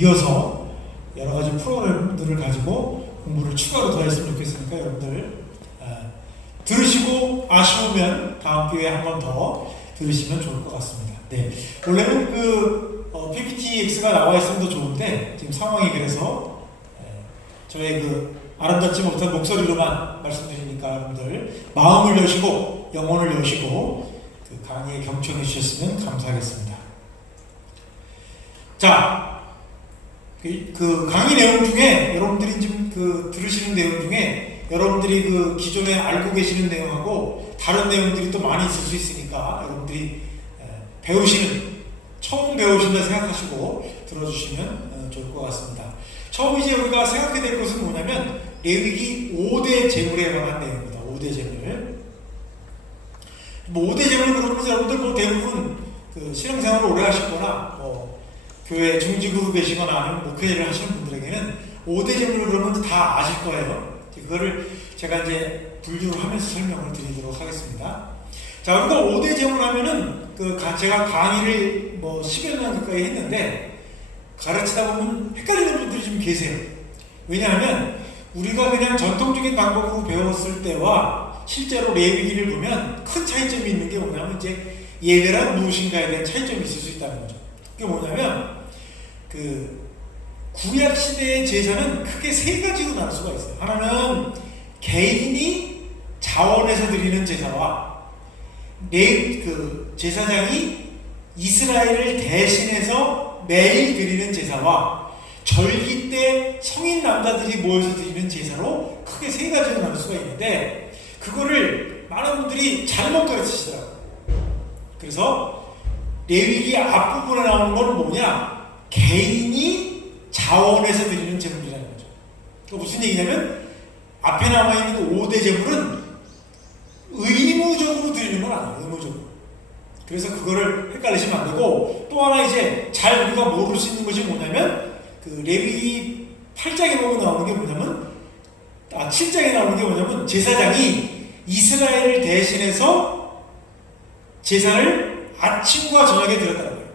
이어서 여러 가지 프로그램들을 가지고 공부를 추가로 더 했으면 좋겠으니까 여러분들 들으시고 아쉬우면 다음 기회에 한 번 더 들으시면 좋을 것 같습니다. 네, 원래는 PPTX가 나와 있으면 더 좋은데 지금 상황이 그래서 저의 아름답지 못한 목소리로만 말씀드리니까 여러분들 마음을 여시고 영혼을 여시고 강의에 경청해 주셨으면 감사하겠습니다. 자, 강의 내용 중에 여러분들이 지금 들으시는 내용 중에 여러분들이 기존에 알고 계시는 내용하고 다른 내용들이 또 많이 있을 수 있으니까 여러분들이 처음 배우신다 생각하시고 들어주시면 좋을 것 같습니다. 처음 이제 우리가 생각해야 될 것은 뭐냐면 레위기 5대 제물에 관한 내용입니다. 5대 제물. 5대 제물 그러면 여러분들 대부분 신앙생활을 오래 하셨거나 교회 중직으로 계시거나 아니면 목회를 하시는 분들에게는 5대 제물을 그러면 다 아실 거예요. 그거를 제가 이제 분류를 하면서 설명을 드리도록 하겠습니다. 자, 우리가 5대 제물 하면은 제가 강의를 10여 년 가까이 했는데 가르치다 보면 헷갈리는 분들이 좀 계세요. 왜냐하면 우리가 그냥 전통적인 방법으로 배웠을 때와 실제로 레위기를 보면 큰 차이점이 있는 게 뭐냐면 이제 예배란 무엇인가에 대한 차이점이 있을 수 있다는 거죠. 그게 뭐냐면 구약 시대의 제사는 크게 세 가지로 나눌 수가 있어요. 하나는 개인이 자원해서 드리는 제사와 제사장이 이스라엘을 대신해서 매일 드리는 제사와 절기 때 성인 남자들이 모여서 드리는 제사로 크게 세 가지로 나눌 수가 있는데 그거를 많은 분들이 잘못 가르치시더라고요. 그래서 레위기 앞부분에 나오는 건 뭐냐? 개인이 자원해서 드리는 제물이라는 거죠. 무슨 얘기냐면 앞에 나와 있는 5대 제물은 의무적으로 드리는 건 아니에요. 의무적으로. 그래서 그거를 헷갈리시면 안 되고 또 하나 이제 잘 우리가 모를 수 있는 것이 뭐냐면 레위기 8장에 보면 나오는 게 뭐냐면 7장에 나오는 게 뭐냐면 제사장이 이스라엘을 대신해서 제사를 아침과 저녁에 드렸다는 거예요.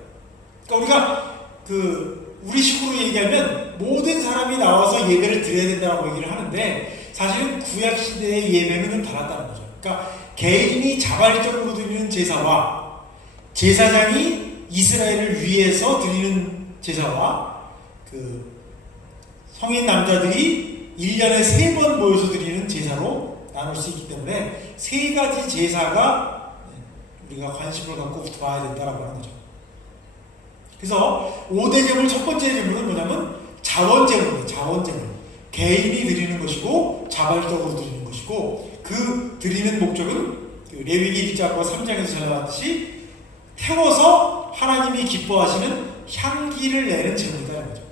그러니까 우리가 우리 식으로 얘기하면 모든 사람이 나와서 예배를 드려야 된다고 얘기를 하는데 사실은 구약 시대의 예배는 좀 달랐다는 거죠. 그러니까 개인이 자발적으로 드리는 제사와 제사장이 이스라엘을 위해서 드리는 제사와 성인 남자들이 1년에 3번 모여서 드리는 제사로 나눌 수 있기 때문에 세 가지 제사가 우리가 관심을 갖고 봐야 된다고 하는 거죠. 그래서 5대 제물 첫 번째 제물은 뭐냐면 자원제물이에요. 자원제물. 개인이 드리는 것이고 자발적으로 드리는 것이고 드리는 목적은 레위기 1장과 3장에서 전해왔듯이 태워서 하나님이 기뻐하시는 향기를 내는 제물이라는 거죠.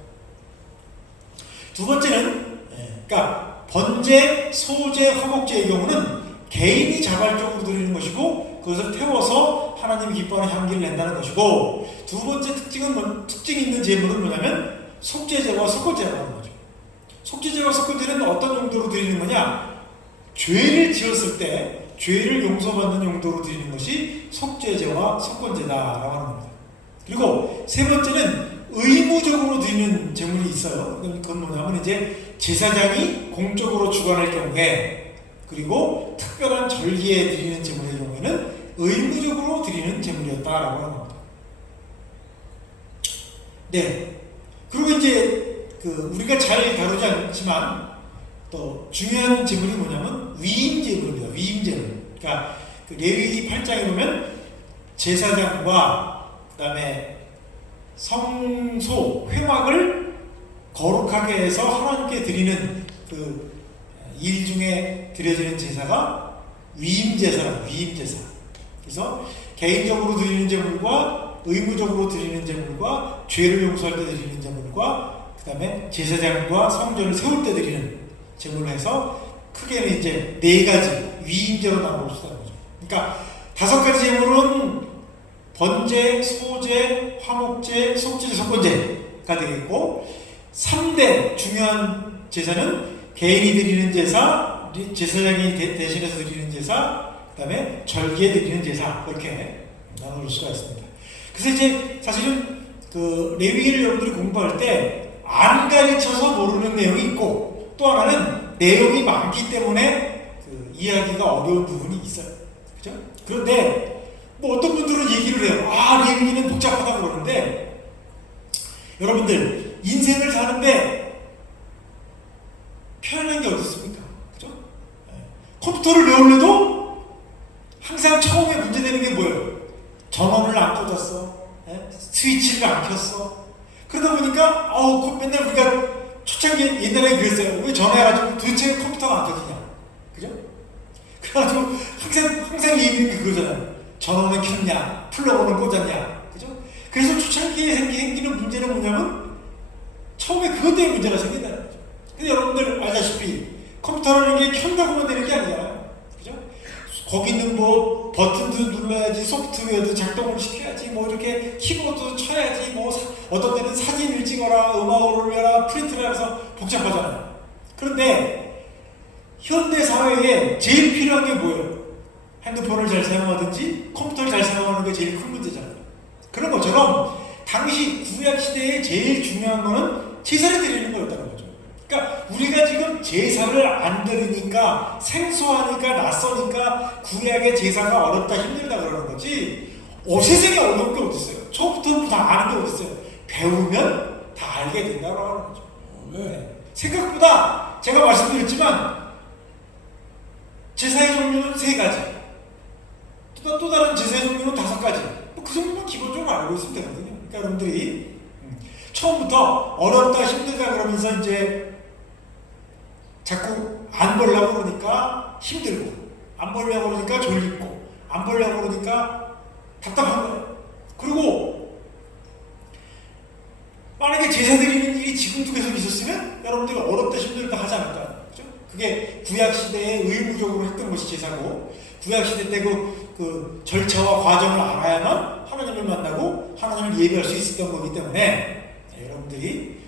두 번째는 그러니까 번제, 소제, 화목제의 경우는 개인이 자발적으로 드리는 것이고 그것을 태워서 하나님이 기뻐하는 향기를 낸다는 것이고 두 번째 특징이 있는 제물은 뭐냐면 속죄제와 속건제라고 하는 거죠. 속죄제와 속건제는 어떤 용도로 드리는 거냐? 죄를 지었을 때 죄를 용서받는 용도로 드리는 것이 속죄제와 속건제다라고 하는 겁니다. 그리고 세 번째는 의무적으로 드리는 제물이 있어요. 그건 뭐냐면 이제 제사장이 공적으로 주관할 경우에 그리고 특별한 절기에 드리는 제물의 경우에는 의무적으로 드리는 제물이었다라고 하는 겁니다. 네. 그리고 이제 우리가 잘 다루지 않지만 또 중요한 제물이 뭐냐면 위임 제물입니다. 위임 제물. 그러니까 레위기 8장에 보면 제사장과 그다음에 성소 회막을 거룩하게 해서 하나님께 드리는 일 중에 드려지는 제사가 위임 제사라고. 위임 제사. 그래서 개인적으로 드리는 제물과 의무적으로 드리는 제물과 죄를 용서할 때 드리는 제물과 그 다음에 제사장과 성전을 세울 때 드리는 제물로 해서 크게는 이제 4가지 위임제로 나올 수 있다는 거죠. 그러니까 5가지 제물은 번제, 소제, 화목제, 속죄제, 속건제가 되겠고 3대 중요한 제사는 개인이 드리는 제사, 제사장이 대신해서 드리는 제사, 그 다음에 절기에 드리는 제사 이렇게 나눌 수가 있습니다. 그래서 이제 사실은 그 레위기를 여러분들이 공부할 때 안 가르쳐서 모르는 내용이 있고, 또 하나는 내용이 많기 때문에 그 이해하기가 어려운 부분이 있어요. 그죠? 그런데 뭐 어떤 분들은 얘기를 해요. 아, 레위기는 복잡하다 그러는데, 여러분들 인생을 사는데 편안한 게 어디 있습니까? 그죠? 컴퓨터를 배우려도 항상 처음에 문제되는 게 뭐예요? 전원을 안 꽂았어. 스위치를 안 켰어. 그러다 보니까 맨날 우리가 초창기 옛날에 그랬어요. 왜 전화해가지고 도대체 컴퓨터가 안 켜지냐. 그죠? 그래가지고 항상 얘기하는 게 그거잖아요. 전원은 켰냐, 플러그는 꽂았냐. 그죠? 그래서 초창기에 생기는 문제는 뭐냐면 처음에 그것 때문에 문제가 생긴다는 거죠. 근데 여러분들 알다시피 컴퓨터라는 게 켠다고만 되는 게 아니잖아요. 그죠? 거기 있는 뭐 버튼도 눌러야지, 소프트웨어도 작동을 시켜야지, 뭐 이렇게 키보드도 쳐야지, 뭐 어떤 때는 사진을 찍어라, 음악을 올려라, 프린트를 해서 복잡하잖아요. 그런데 현대 사회에 제일 필요한 게 뭐예요? 핸드폰을 잘 사용하든지 컴퓨터를 잘 사용하는 게 제일 큰 문제잖아요. 그런 것처럼 당시 구약 시대에 제일 중요한 거는 제사를 드리는 거였다는 거죠. 그러니까 우리가 지금 제사를 안 드리니까, 생소하니까, 낯서니까 구약의 제사가 어렵다, 힘들다 그러는 거지, 세상에 어려운 게 어딨어요? 처음부터 다 아는 게 어딨어요? 배우면 다 알게 된다고 하는 거죠. 네. 생각보다 제가 말씀드렸지만 제사의 종류는 3가지, 또 다른 제사의 종류는 5가지, 그 정도만 기본적으로 알고 있으면 되거든요. 그러니까 여러분들이 처음부터 어렵다, 힘들다 그러면서 이제 자꾸 안 보려고 그러니까 힘들고, 안 보려고 그러니까 졸리고, 안 보려고 그러니까 답답한 거예요. 그리고 만약에 제사 드리는 일이 지금도 계속 있었으면 여러분들이 어렵다, 힘들다 하지 않을까요? 그죠? 그게 구약시대에 의무적으로 했던 것이 제사고, 구약시대 때 그 절차와 과정을 알아야만 하나님을 만나고 하나님을 예배할 수 있었던 거기 때문에 여러분들이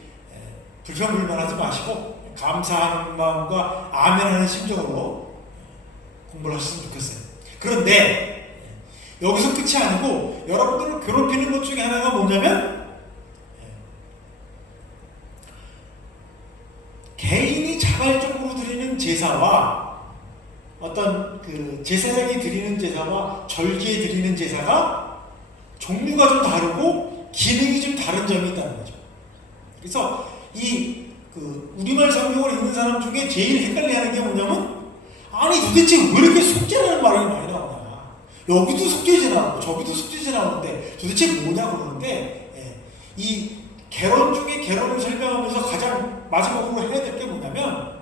불평불만하지 마시고 감사하는 마음과 아멘하는 심정으로 공부를 하셨으면 좋겠어요. 그런데 여기서 끝이 아니고 여러분들을 괴롭히는 것 중에 하나가 뭐냐면 개인이 자발적으로 드리는 제사와 어떤 그 제사장이 드리는 제사와 절기에 드리는 제사가 종류가 좀 다르고 기능이 좀 다른 점이 있다는 거죠. 그래서 그 우리말 성경을 읽는 사람 중에 제일 헷갈려하는 게 뭐냐면, 아니 도대체 왜 이렇게 속죄라는 말이 많이 나오냐, 여기도 속죄제 나오고 저기도 속죄제 나오는데 도대체 뭐냐 그러는데, 이 개론 중에 개론을 설명하면서 가장 마지막으로 해야 될 게 뭐냐면,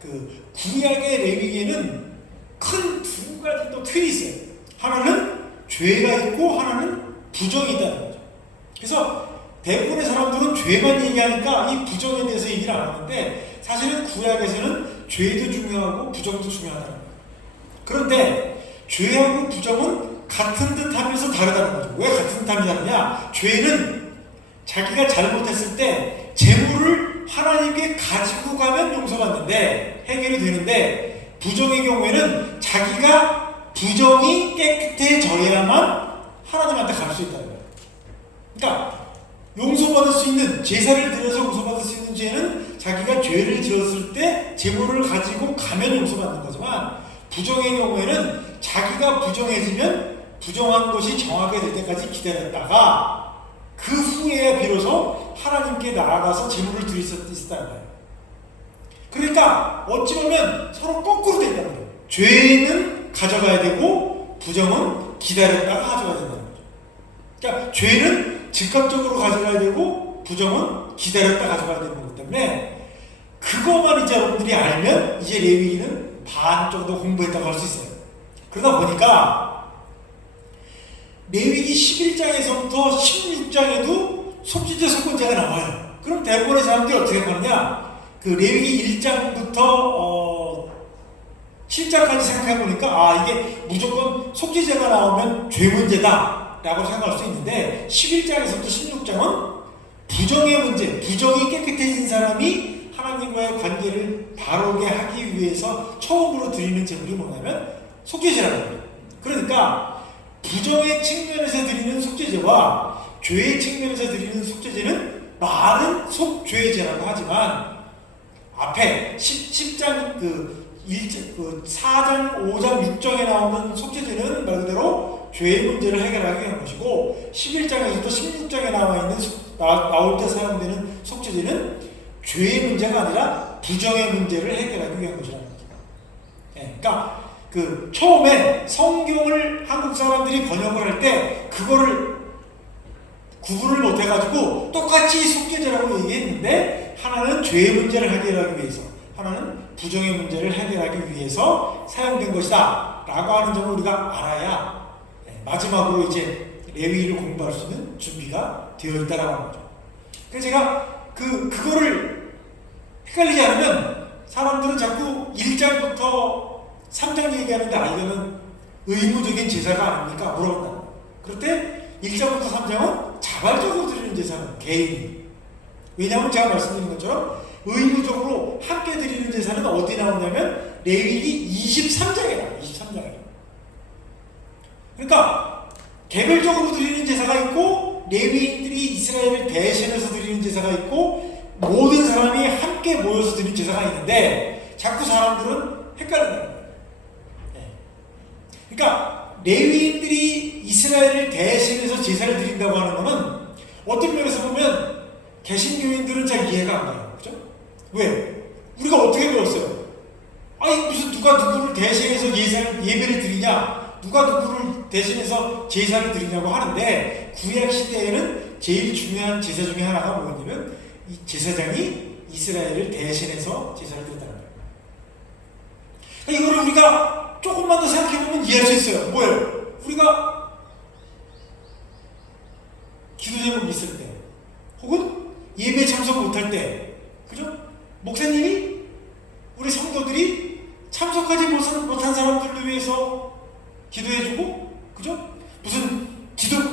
그 구약의 레위기에는 큰 2가지 또 틀이 있어요. 하나는 죄가 있고 하나는 부정이 있다는 거죠. 그래서 대부분의 사람들은 죄만 얘기하니까 이 부정에 대해서 얘기를 안 하는데, 사실은 구약에서는 죄도 중요하고 부정도 중요하다는 거예요. 그런데 죄하고 부정은 같은 듯 하면서 다르다는 거죠. 왜 같은 듯 하면서 다르냐? 죄는 자기가 잘못했을 때 재물을 하나님께 가지고 가면 용서받는데, 해결이 되는데, 부정의 경우에는 자기가 부정이 깨끗해져야만 하나님한테 갈 수 있다는 거예요. 그러니까 용서받을 수 있는, 제사를 드려서 용서받을 수 있는 죄는 자기가 죄를 지었을 때 재물을 가지고 가면 용서받는 거지만, 부정의 경우에는 자기가 부정해지면 부정한 것이 정하게 될 때까지 기다렸다가 그 후에 비로소 하나님께 나아가서 재물을 드릴 수 있다는 거예요. 그러니까 어찌 보면 서로 거꾸로 된다는 거예요. 죄는 가져가야 되고 부정은 기다렸다가 가져가야 된다는 거죠. 그러니까 죄는 즉각적으로 가져가야 되고 부정은 기다렸다가 가져가야 되는 거기 때문에, 그것만 이제 여러분들이 알면 이제 레위기는 반 정도 공부했다고 할 수 있어요. 그러다 보니까 레위기 11장에서부터 16장에도 속죄제, 속건제가 나와요. 그럼 대부분의 사람들이 어떻게 하느냐? 그 레위기 1장부터 7장까지 생각해보니까 이게 무조건 속죄제가 나오면 죄 문제다 라고 생각할 수 있는데, 11장에서부터 16장은 부정의 문제, 부정이 깨끗해진 사람이 하나님과의 관계를 바르게 하기 위해서 처음으로 드리는 제물이 뭐냐면 속죄제라는 거예요. 그러니까 부정의 측면에서 드리는 속죄제와 죄의 측면에서 드리는 속죄제는 말은 속죄제라고 하지만 앞에 10장 4장, 5장, 6장에 나오는 속죄제는 말 그대로 죄의 문제를 해결하기 위한 것이고 11장에서도 16장에 나올 때 사용되는 속죄제는 죄의 문제가 아니라 부정의 문제를 해결하기 위한 것이라는 거죠. 예, 그러니까 처음에 성경을 한국 사람들이 번역을 할 때 그거를 구분을 못해가지고 똑같이 속죄제라고 얘기했는데 하나는 죄의 문제를 해결하기 위해서 하나는 부정의 문제를 해결하기 위해서 사용된 것이다 라고 하는 점을 우리가 알아야 마지막으로 이제 레위기를 공부할 수 있는 준비가 되어 있다라고 하는 거죠. 그래서 제가 그거를 헷갈리지 않으면 사람들은 자꾸 1장부터 3장 얘기하는데 이거는 의무적인 제사가 아닙니까? 물어본다. 그럴 때 1장부터 3장은 자발적으로 드리는 제사는 개인이. 왜냐하면 제가 말씀드린 것처럼 의무적으로 함께 드리는 제사는 어디 나오냐면 레위기 23장에 23장에. 그러니까 개별적으로 드리는 제사가 있고 레위인들이 이스라엘을 대신해서 드리는 제사가 있고 모든 사람이 함께 모여서 드리는 제사가 있는데 자꾸 사람들은 헷갈린다는 거예요. 그러니까 레위인들이 이스라엘을 대신해서 제사를 드린다고 하는 것은 어떤 면에서 보면 개신교인들은 잘 이해가 안 가요. 그죠? 왜? 우리가 어떻게 배웠어요? 아니 무슨 누가 누구를 대신해서 예배를 드리냐, 누가 누구를 대신해서 제사를 드리냐고 하는데 구약 시대에는 제일 중요한 제사 중에 하나가 뭐냐면 이 제사장이 이스라엘을 대신해서 제사를 드린다는 거예요. 그러니까 이거를 우리가 조금만 더 생각해보면 이해할 수 있어요. 뭐예요? 우리가 기도 제목 있을 때 혹은 예배에 참석 못할 때, 그죠? 목사님이 우리 성도들이 참석하지 못한 사람들을 위해서 기도해주고, 그죠? 무슨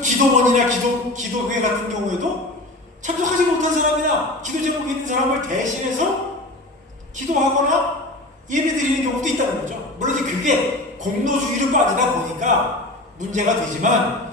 기도원이나 기도회 같은 경우에도 참석하지 못한 사람이나 기도 제목이 있는 사람을 대신해서 기도하거나 예배 드리는 경우도 있다는 거죠. 물론 이제 그게 공로주의로 빠지다 보니까 문제가 되지만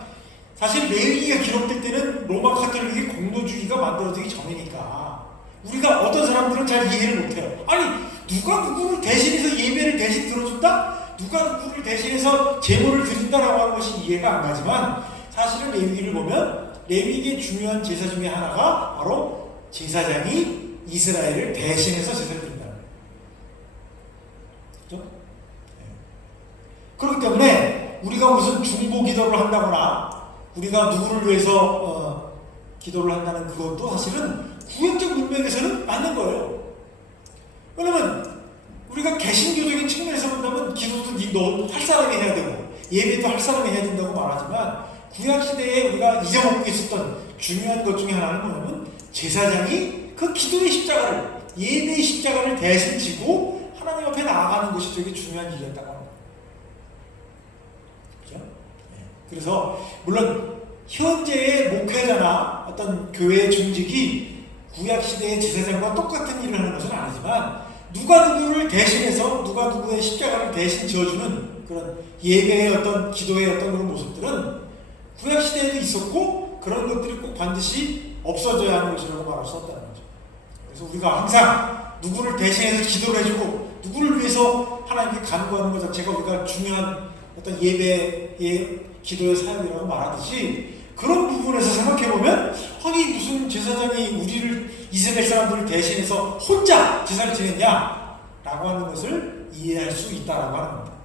사실 레위기가 기록될 때는 로마 카톨릭이 공로주의가 만들어지기 전이니까 우리가 어떤 사람들은 잘 이해를 못해요. 아니 누가 누구를 대신해서 예배를 대신 들어준다? 누가 누구를 대신해서 제물을 드린다라고 하는 것이 이해가 안 가지만 사실은 레위기를 보면 레위기의 중요한 제사 중에 하나가 바로 제사장이 이스라엘을 대신해서 제사를 드린다는 거예요. 그렇죠? 그렇기 때문에 우리가 무슨 중보 기도를 한다거나 우리가 누구를 위해서 기도를 한다는 그것도 사실은 구약적 문맥에서는 맞는 거예요. 왜냐면 우리가 개신교적인 측면에서 본다면 기도도 너 할 사람이 해야 되고 예배도 할 사람이 해야 된다고 말하지만 구약시대에 우리가 잊어먹고 있었던 중요한 것 중에 하나는 뭐냐면 제사장이 그 기도의 십자가를 예배의 십자가를 대신 지고 하나님 앞에 나아가는 것이 되게 중요한 일이었다고 합니다. 그죠? 그래서 물론 현재의 목회자나 어떤 교회의 중직이 구약시대의 제사장과 똑같은 일을 하는 것은 아니지만 누가 누구를 대신해서 누가 누구의 십자가를 대신 지어주는 그런 예배의 어떤 기도의 어떤 그런 모습들은 구약시대에도 있었고 그런 것들이 꼭 반드시 없어져야 하는 것이라고 말할 수 없다는 거죠. 그래서 우리가 항상 누구를 대신해서 기도를 해주고 누구를 위해서 하나님께 간구하는 것 자체가 우리가 중요한 어떤 예배의 기도의 사역이라고 말하듯이 그런 부분에서 생각해보면 아니 무슨 제사장이 우리를 이스라엘 사람들을 대신해서 혼자 제사를 지냈냐 라고 하는 것을 이해할 수 있다라고 하는 겁니다.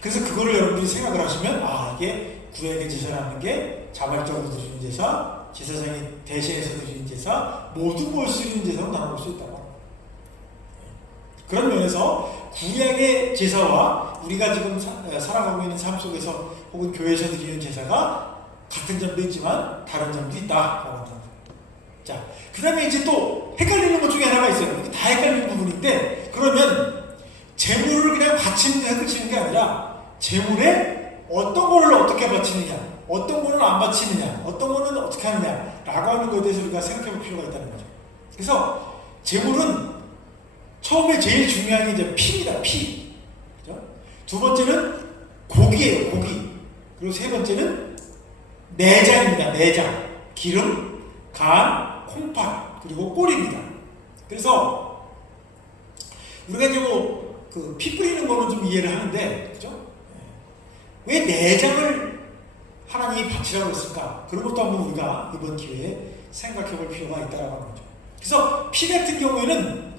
그래서 그거를 여러분들이 생각을 하시면 이게 구약의 제사라는 게 자발적으로 드리는 제사, 제사장이 대신해서 드리는 제사, 모두 모일 수 있는 제사로 나눠볼 수 있다고 합니다. 그런 면에서 구약의 제사와 우리가 지금 살아가고 있는 삶 속에서 혹은 교회에서 드리는 제사가 같은 점도 있지만 다른 점도 있다라고 합니다. 자, 그 다음에 이제 또 헷갈리는 것 중에 하나가 있어요. 다 헷갈리는 부분인데 그러면 제물을 그냥 바치는 데서 그치는 게 아니라 제물에 어떤 거를 어떻게 바치느냐, 어떤 거는 안 바치느냐, 어떤 거는 어떻게 하느냐 라고 하는 것에 대해서 우리가 생각해 볼 필요가 있다는 거죠. 그래서 제물은 처음에 제일 중요한 게 이제 피입니다. 피. 그죠? 두 번째는 고기예요. 고기. 그리고 세 번째는 내장입니다. 내장. 기름, 간, 콩팥, 그리고 꼴입니다. 그래서 우리가 이제 피 뿌리는 거는 좀 이해를 하는데, 그죠? 왜 내장을 하나님이 바치라고 했을까? 그런 것도 한번 우리가 이번 기회에 생각해 볼 필요가 있다라고 하는 거죠. 그래서 피 같은 경우에는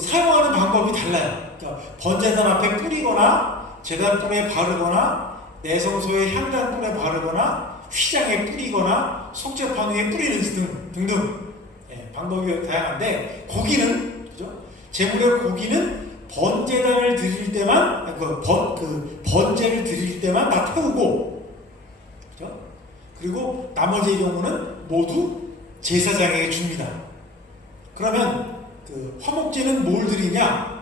사용하는 방법이 달라요. 그러니까 번제단 앞에 뿌리거나, 제단불에 바르거나, 내성소의 향단불에 바르거나, 휘장에 뿌리거나, 속죄판 위에 뿌리는 등등 방법이 다양한데, 고기는, 그죠? 제물의 고기는 번제단을 드릴 때만, 번제를 드릴 때만 다 태우고, 그죠? 그리고 나머지의 경우는 모두 제사장에게 줍니다. 그러면 화목제는 뭘 드리냐?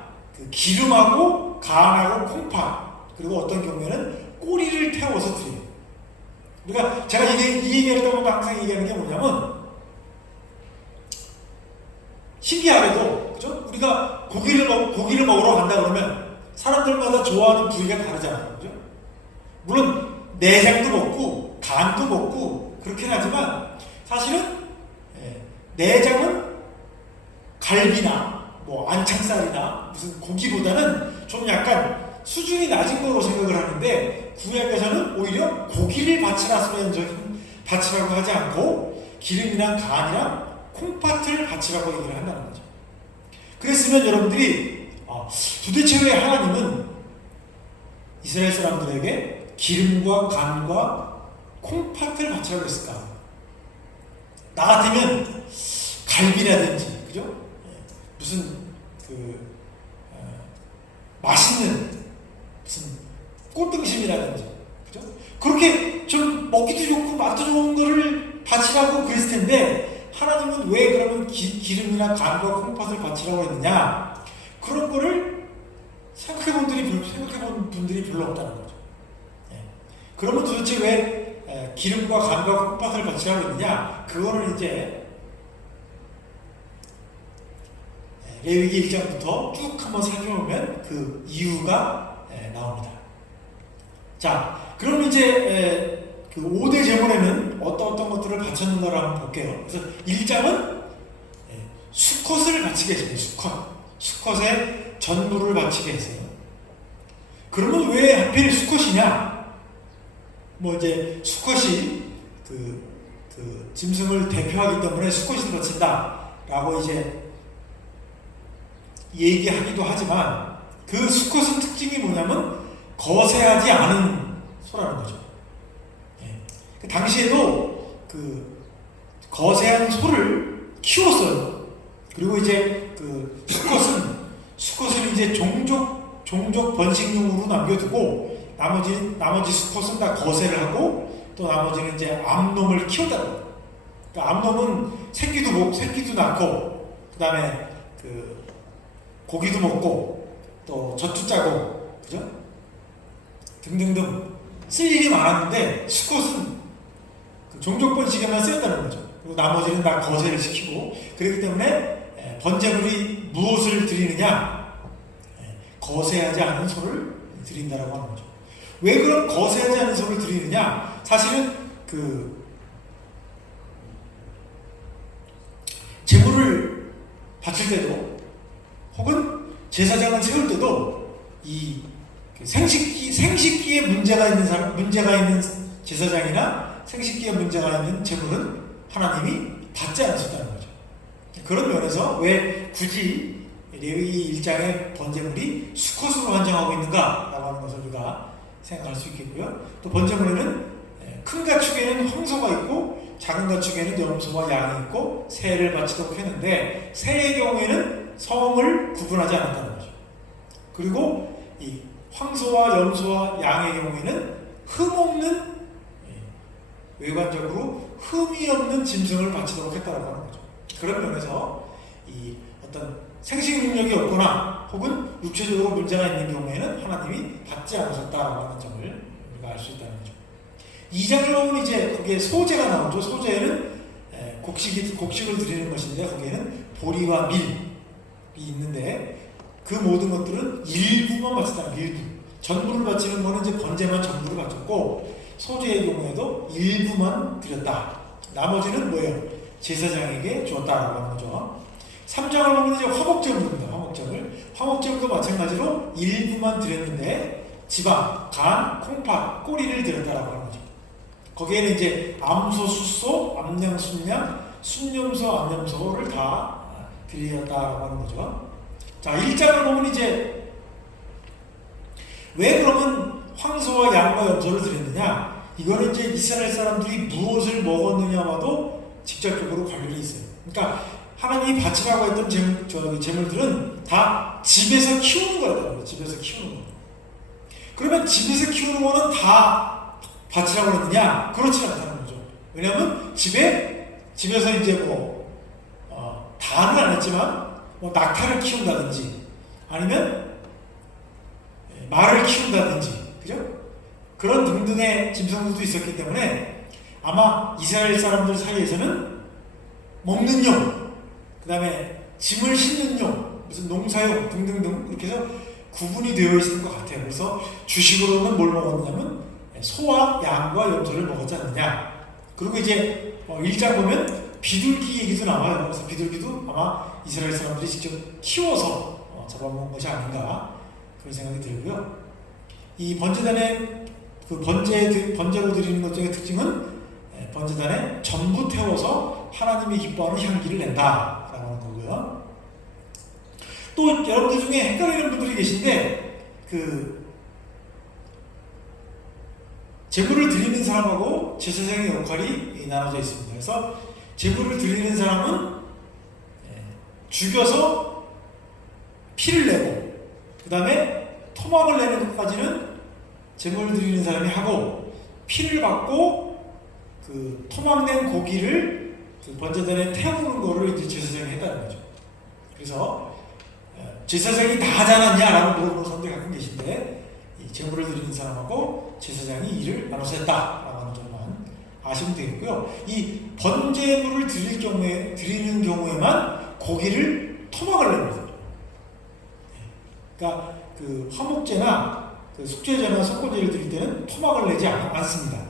기름하고 간하고 콩팥, 그리고 어떤 경우에는 꼬리를 태워서 드려요. 그러니까 제가 이 얘기할 때마다 항상 얘기하는 게 뭐냐면, 신기하게도, 그죠? 우리가 고기를 먹으러 간다 그러면 사람들마다 좋아하는 부위가 다르잖아요. 그죠? 물론 내장도 먹고 간도 먹고 그렇긴 하지만, 사실은 내장은 갈비나 안창살이나 무슨 고기보다는 좀 약간 수준이 낮은 거로 생각을 하는데, 구약에서는 오히려 고기를 바치라고 하지 않고 기름이랑 간이랑 콩팥을 바치라고 얘기를 한다는 거죠. 그랬으면 여러분들이 도대체 왜 하나님은 이스라엘 사람들에게 기름과 간과 콩팥을 바치라고 했을까? 나 같으면 갈비라든지, 그죠? 무슨 맛있는 무슨 꽃등심이라든지, 그죠? 그렇게 좀 먹기도 좋고 맛도 좋은 거를 바치라고 그랬을 텐데, 하나님은 왜 그러면 기름이나 간과 콩팥을 바치라고 했느냐? 그런 거를 생각해본 분들이 별로 없다는 거죠. 그러면 도대체 왜 기름과 간과 콩팥을 바치라고 했느냐? 그거는 이제 레위기 1장부터 쭉 한번 살펴보면 그 이유가 나옵니다. 자, 그럼 이제 5대 제물에는 어떤 것들을 바쳤는가를 한번 볼게요. 그래서 1장은 수컷을 바치게 했습니다. 수컷에 전부를 바치게 했어요. 그러면 왜 하필 수컷이냐? 이제 수컷이 짐승을 대표하기 때문에 수컷을 바친다라고 이제 얘기하기도 하지만, 그 수컷은 특징이 뭐냐면 거세하지 않은 소라는 거죠. 당시에도 거세한 소를 키웠어요. 그리고 이제 수컷은 이제 종족 번식용으로 남겨두고, 나머지 수컷은 다 거세를 하고, 또 나머지는 이제 암놈을 키웠다는 거예요. 그러니까 암놈은 새끼도 낳고, 그 다음에 고기도 먹고, 또 젖도 짜고, 그죠? 등등등 쓸 일이 많았는데, 수컷은 종족 번식에만 쓰였다는 거죠. 그리고 나머지는 다 거세를 시키고, 그렇기 때문에 번제물이 무엇을 드리느냐? 거세하지 않은 소를 드린다라고 하는 거죠. 왜 그런 거세하지 않은 소를 드리느냐? 사실은 제물을 바칠 때도, 혹은 제사장을 세울 때도, 이 생식기에 문제가 있는 제사장이나 생식기에 문제가 있는 제물은 하나님이 받지 않으셨다는 거죠. 그런 면에서 왜 굳이 레위기 1장의 번제물이 수컷으로 한정하고 있는가라고 하는 것을 우리가 생각할 수 있겠고요. 또 번제물에는 큰 가축에는 황소가 있고, 작은 가축에는 염소와 양이 있고, 새를 바치도록 했는데, 새의 경우에는 성을 구분하지 않았다는 거죠. 그리고 이 황소와 염소와 양의 경우에는 흠없는, 외관적으로 흠이 없는 짐승을 바치도록 했다고 하는 거죠. 그런 면에서 이 어떤 생식 능력이 없거나 혹은 육체적으로 문제가 있는 경우에는 하나님이 받지 않으셨다라고 하는 점을 우리가 알 수 있다는 거죠. 2장을 보면 이제 거기에 소제가 나오죠. 소제는 곡식을 드리는 것인데, 거기에는 보리와 밀이 있는데, 그 모든 것들은 일부만 바쳤다. 일부. 전부를 바치는 거는 이제 번제만 전부를 바쳤고, 소재의 경우에도 일부만 드렸다. 나머지는 뭐예요? 제사장에게 주었다라고 하는 거죠. 3장을 보면 이제 화목제물입니다. 화목제물도 마찬가지로 일부만 드렸는데 지방, 간, 콩팥, 꼬리를 드렸다라고 하는 거죠. 거기에는 이제 암소, 숫소, 암양, 순염소, 암염소를 다 드렸다라고 하는 거죠. 자, 1장을 보면 이제 왜 그러면 황소와 양과 염소를 드렸느냐? 이거는 이제 이스라엘 사람들이 무엇을 먹었느냐와도 직접적으로 관련이 있어요. 그러니까 하나님이 바치라고 했던 재물들은 다 집에서 키우는 거예요. 집에서 키우는 거. 그러면 집에서 키우는 거는 다 바치라고 했느냐? 그렇지 않다는 거죠. 왜냐하면 집에서 이제 다는 안 했지만 낙타를 키운다든지 아니면 말을 키운다든지, 그죠? 그런 등등의 짐승들도 있었기 때문에 아마 이스라엘 사람들 사이에서는 먹는 용, 그 다음에 짐을 싣는 용, 무슨 농사용 등등등 그렇게 해서 구분이 되어 있을 것 같아요. 그래서 주식으로는 뭘 먹었냐면 소와 양과 염소를 먹었지 않느냐. 그리고 이제 1장 보면 비둘기 얘기도 나와요. 그래서 비둘기도 아마 이스라엘 사람들이 직접 키워서 잡아먹은 것이 아닌가 그런 생각이 들고요. 이 번제단의 그 번제로 드리는 것 중에 특징은 번제단에 전부 태워서 하나님이 기뻐하는 향기를 낸다라고 하는 거고요. 또 여러분들 중에 헷갈리는 분들이 계신데 제물을 드리는 사람하고 제사장의 역할이 나눠져 있습니다. 그래서 제물을 드리는 사람은 죽여서 피를 내고 그 다음에 토막을 내는 것까지는 제물을 드리는 사람이 하고 피를 받고 그 토막낸 고기를 그 번제단에 태우는 거를 이제 제사장이 했다는 거죠. 그래서 제사장이 다 하지 않았냐라고 물어보는 사람들이 가끔 계신데 이 제물을 드리는 사람하고 제사장이 일을 나눠서 했다라고 하는 점만 아시면 되겠고요. 이 번제물을 드리는 경우에만 고기를 토막을 냅니다. 그러니까 그 화목제나 그 숙제제나 속건제를 드릴 때는 토막을 내지 않습니다.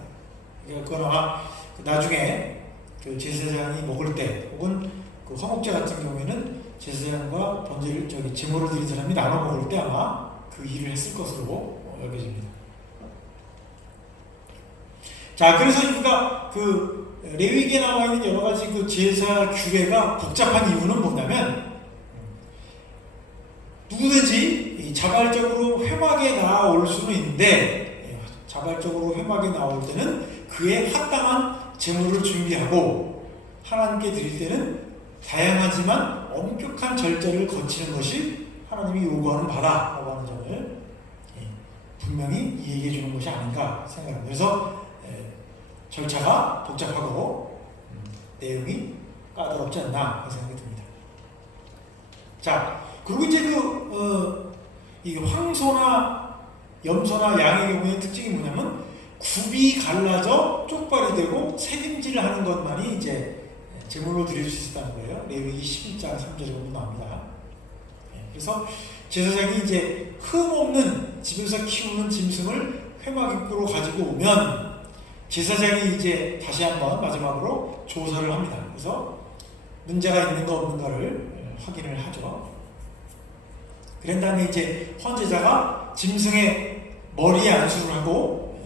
그러니까 그건 아마 나중에 그 제사장이 먹을 때 혹은 그 화목제 같은 경우에는 제사장과 제물을 드린 사람이 나눠 먹을 때 아마 그 일을 했을 것으로 여겨집니다. 자, 그래서 우리가 그 레위기에 나와 있는 여러 가지 그 제사 규례가 복잡한 이유는 뭐냐면 누구든지 자발적으로 회막에 나올 수는 있는데 자발적으로 회막에 나올 때는 그에 합당한 제물을 준비하고 하나님께 드릴 때는 다양하지만 엄격한 절차를 거치는 것이 하나님이 요구하는 바다라고 하는 점을 분명히 이야기해 주는 것이 아닌가 생각합니다. 그래서 절차가 복잡하고 내용이 까다롭지 않나 그런 생각이 듭니다. 자, 그리고 이제 이 황소나 염소나 양의 경우에 특징이 뭐냐면 굽이 갈라져 쪽발이 되고 색임질을 하는 것만이 이제 제물로 드릴 수 있다는 거예요. 레위기 11장 3절 정도 나옵니다. 그래서 제사장이 이제 흠 없는 집에서 키우는 짐승을 회막 입구로 가지고 오면 제사장이 이제 다시 한번 마지막으로 조사를 합니다. 그래서 문제가 있는가 없는가를 확인을 하죠. 그런 다음에 이제 헌제자가 짐승의 머리에 안수를 하고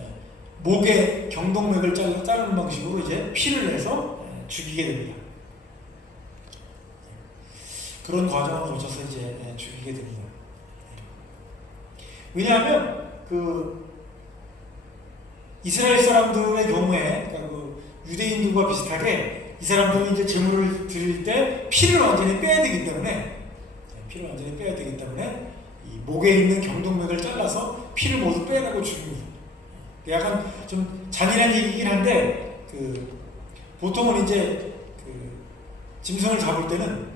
목에 경동맥을 자르는 방식으로 이제 피를 내서 죽이게 됩니다. 그런 과정을 거쳐서 이제 죽이게 됩니다. 왜냐하면 이스라엘 사람들의 경우에 그러니까 유대인들과 비슷하게 이 사람들은 이제 제물을 드릴 때 피를 완전히 빼야 되기 때문에 이 목에 있는 경동맥을 잘라서 피를 모두 빼내고 죽입니다. 약간 좀 잔인한 얘기이긴 한데 보통은 이제 짐승을 잡을 때는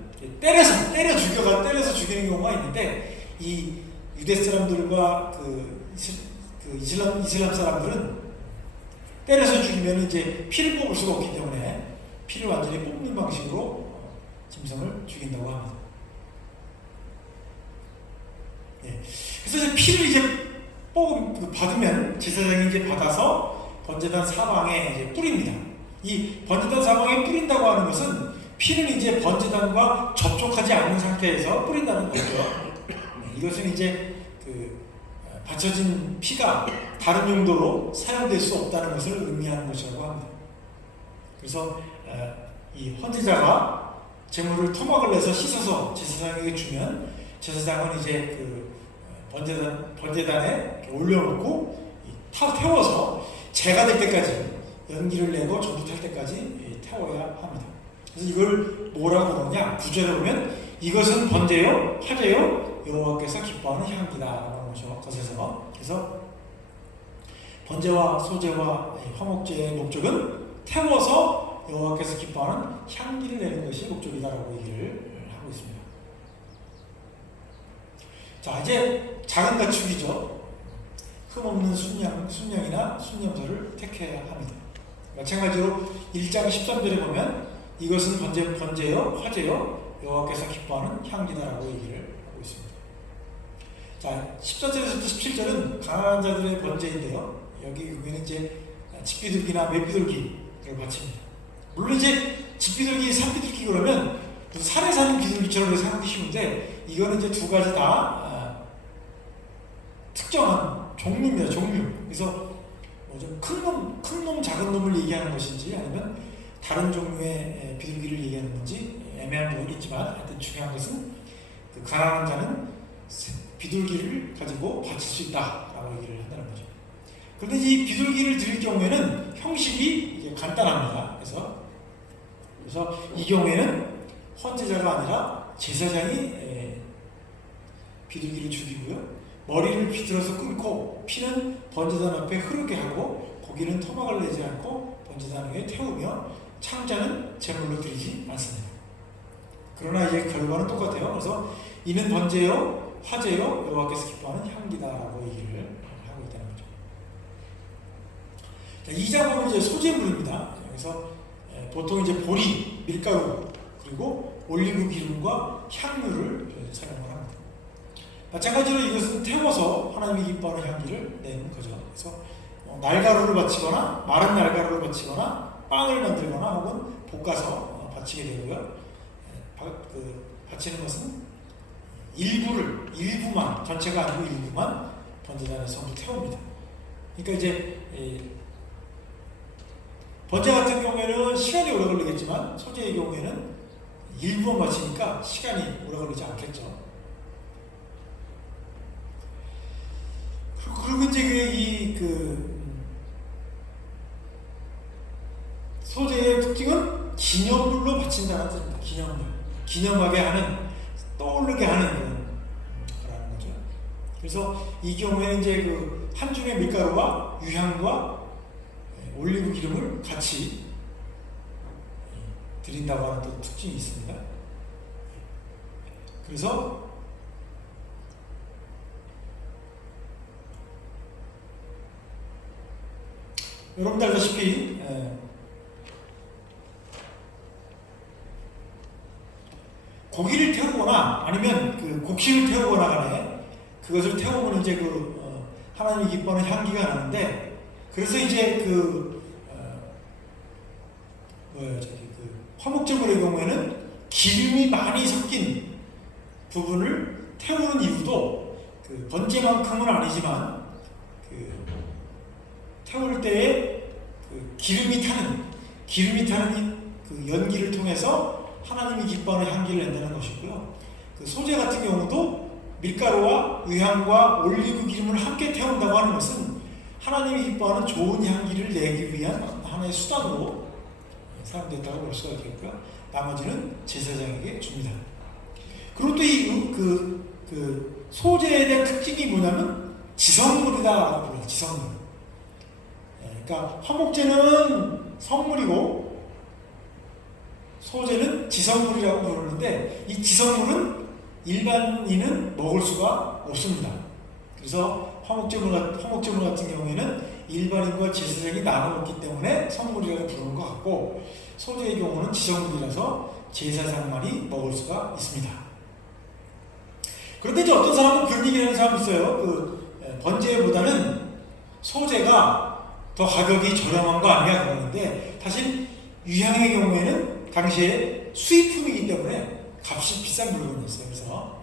때려서 죽이는 경우가 있는데 이 유대 사람들과 이슬람 사람들은 때려서 죽이면 이제 피를 뽑을 수가 없기 때문에 피를 완전히 뽑는 방식으로 짐승을 죽인다고 합니다. 그래서 이제 피를 이제 받으면 제사장이 이제 받아서 번제단 사방에 이제 뿌립니다. 이 번제단 사방에 뿌린다고 하는 것은 피는 이제 번제단과 접촉하지 않는 상태에서 뿌린다는 거죠. 이것은 이제 바쳐진 피가 다른 용도로 사용될 수 없다는 것을 의미하는 것이라고 합니다. 그래서 이 헌제자가 제물을 토막을 내서 씻어서 제사장에게 주면 제사장은 이제 번제단에 올려놓고 태워서 재가 될 때까지 연기를 내고 전부 탈 때까지 태워야 합니다. 그래서 이걸 뭐라고 그러냐? 구절에 보면 이것은 번제요, 화제요, 여호와께서 기뻐하는 향기다라고 하죠. 그래서 번제와 소제와 화목제의 목적은 태워서 여호와께서 기뻐하는 향기를 내는 것이 목적이다라고 얘기를 하고 있습니다. 자, 이제 작은 가축이죠. 흠없는 순양이나 순염소를 택해야 합니다. 마찬가지로 1장 13절에 보면 이것은 번제요, 화제요, 여호와께서 기뻐하는 향기다라고 얘기를 하고 있습니다. 자, 14절에서부터 17절은 가난한 자들의 번제인데요. 여기 보면 이제 집비둘기나 맷비둘기를 바칩니다. 물론 이제 집비둘기, 산비둘기 그러면 산에 사는 비둘기처럼 생각하시는데 이거는 이제 두 가지 다 특정한 종류입니다. 종류. 그래서 좀 큰 놈, 작은 놈을 얘기하는 것인지 아니면 다른 종류의 비둘기를 얘기하는 건지 애매한 부분이 있지만 하여튼 중요한 것은 가난한 자는 비둘기를 가지고 바칠 수 있다라고 얘기를 한다는 거죠. 그런데 이 비둘기를 드릴 경우에는 형식이 이게 간단합니다. 그래서 이 경우에는 헌제자가 아니라 제사장이 비둘기를 죽이고요. 머리를 비틀어서 끊고 피는 번제단 앞에 흐르게 하고 고기는 토막을 내지 않고 번제단 위에 태우며 창자는 제물로 드리지 않습니다. 그러나 이제 결과는 똑같아요. 그래서 이는 번제요, 화제요, 여호와께서 기뻐하는 향기다라고 얘기를 하고 있다는 거죠. 자, 2장 보면 이제 소제물입니다. 그래서 보통 이제 보리, 밀가루, 그리고 올리브 기름과 향유를 사용을 합니다. 마찬가지로 이것은 태워서 하나님이 기뻐하는 향기를 내는 거죠. 그래서 날가루를 바치거나 마른 날가루를 바치거나 빵을 만들거나 혹은 볶아서 바치게 되고요. 바치는 것은 일부만, 전체가 아니고 일부만 번제단에 전부 태웁니다. 그러니까 이제 번제 같은 경우에는 시간이 오래 걸리겠지만 소제의 경우에는 일부만 바치니까 시간이 오래 걸리지 않겠죠. 그리고 이제 소제의 특징은 기념물로 바친다는 뜻입니다. 기념하게 하는, 떠오르게 하는 그런 거죠. 그래서 이 경우에는 이제 한 줌의 밀가루와 유향과 올리브 기름을 같이 드린다고 하는 또 특징이 있습니다. 그래서 여러분들 알다시피 고기를 태우거나 아니면 곡식을 태우거나 간에 그것을 태우면 이제 하나님이 기뻐하는 향기가 나는데, 그래서 이제 화목제물의 경우에는 기름이 많이 섞인 부분을 태우는 이유도 번제만큼은 아니지만 태울 때에 기름이 타는 연기를 통해서 하나님이 기뻐하는 향기를 낸다는 것이고요. 소제 같은 경우도 밀가루와 유향과 올리브 기름을 함께 태운다고 하는 것은 하나님이 기뻐하는 좋은 향기를 내기 위한 하나의 수단으로 사용됐다고 볼 수가 있겠고요. 나머지는 제사장에게 줍니다. 그리고 또 이 소제에 대한 특징이 뭐냐면 지성물이다라고 불러요. 지성물. 그러니까 화목제는 성물이고 소제는 지성물이라고 부르는데, 이 지성물은 일반인은 먹을 수가 없습니다. 그래서 화목제물 같은 경우에는 일반인과 제사장이 나눠 먹기 때문에 성물이라고 부르는 것 같고, 소제의 경우는 지성물이라서 제사장만이 먹을 수가 있습니다. 그런데 이제 어떤 사람은 그런 얘기를 하는 사람이 있어요. 번제보다는 소제가 더 가격이 저렴한 거 아니야 그러는데 사실 유향의 경우에는 당시에 수입품이기 때문에 값이 비싼 물건이었어요. 그래서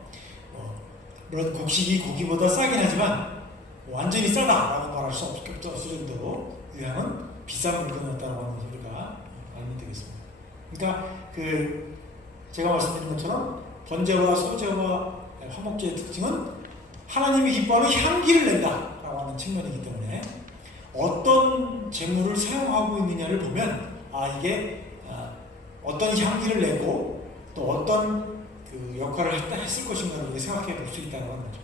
물론 곡식이 고기보다 싸긴 하지만 완전히 싸다라고 말할 수 없을 정도로 유향은 비싼 물건이었다고 하는 것을 우리가 알면 되겠습니다. 그러니까 제가 말씀드린 것처럼 번제와 소제와 화목제의 특징은 하나님이 기뻐하는 향기를 낸다라고 하는 측면이기 때문에 어떤 제물을 사용하고 있느냐를 보면 이게 어떤 향기를 내고 또 어떤 역할을 했을 것인가를 우리가 생각해 볼 수 있다는 거죠.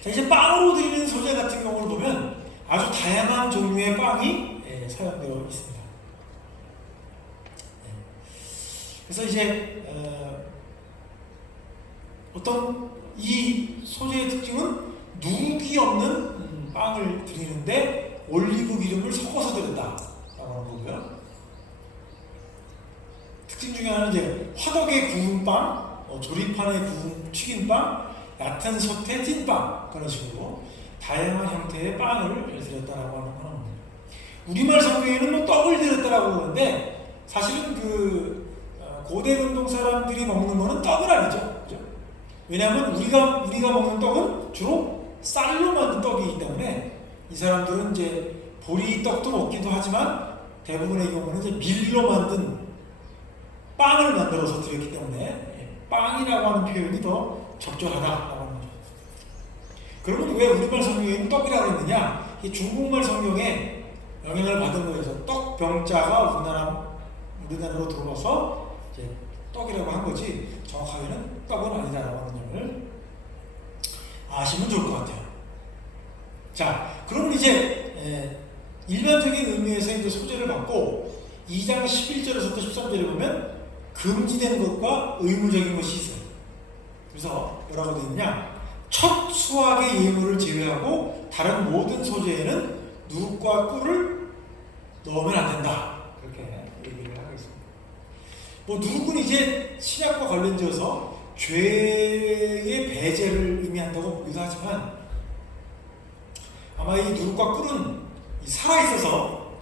자, 이제 빵으로 드리는 소재 같은 경우를 보면 아주 다양한 종류의 빵이 사용되어 있습니다. 그래서 이제 어떤 이 소재의 특징은 누룩이 없는 빵을 드리는데 올리브 기름을 섞어서 드린다라고 하는 거고요. 특징 중에 하나는 이제 화덕에 구운 빵, 조리판에 구운 튀김빵, 얕은 솥에 찐빵 그런 식으로 다양한 형태의 빵을 드렸다라고 하는 겁니다. 우리말 성경에는 떡을 드렸다라고 그러는데 사실은 고대 근동 사람들이 먹는 거는 떡은 아니죠. 그죠? 왜냐하면 우리가 먹는 떡은 주로 쌀로 만든 떡이기 때문에 이 사람들은 이제 보리떡도 먹기도 하지만 대부분의 경우는 이제 밀로 만든 빵을 만들어서 드렸기 때문에 빵이라고 하는 표현이 더 적절하다라고 하는 거죠. 그러면 왜 우리말 성경에는 떡이라고 했느냐? 이 중국말 성경에 영향을 받은 거에서 떡 병자가 우리나라로 들어와서 이제 떡이라고 한 거지 정확하게는 떡은 아니다라고 하는 점을 아시면 좋을 것 같아요. 자, 그러면 이제 일반적인 의미에서 이제 소재를 받고 2장 11절에서부터 13절에 보면 금지된 것과 의무적인 것이 있어요. 그래서 뭐라고 되어 있느냐? 첫 수확의 예물을 제외하고 다른 모든 소재에는 누룩과 꿀을 넣으면 안 된다. 그렇게 얘기를 하고 있습니다. 누룩은 이제 신약과 관련지어서 죄의 배제를 의미한다고 보기도 하지만 아마 이 누룩과 꿀은 살아있어서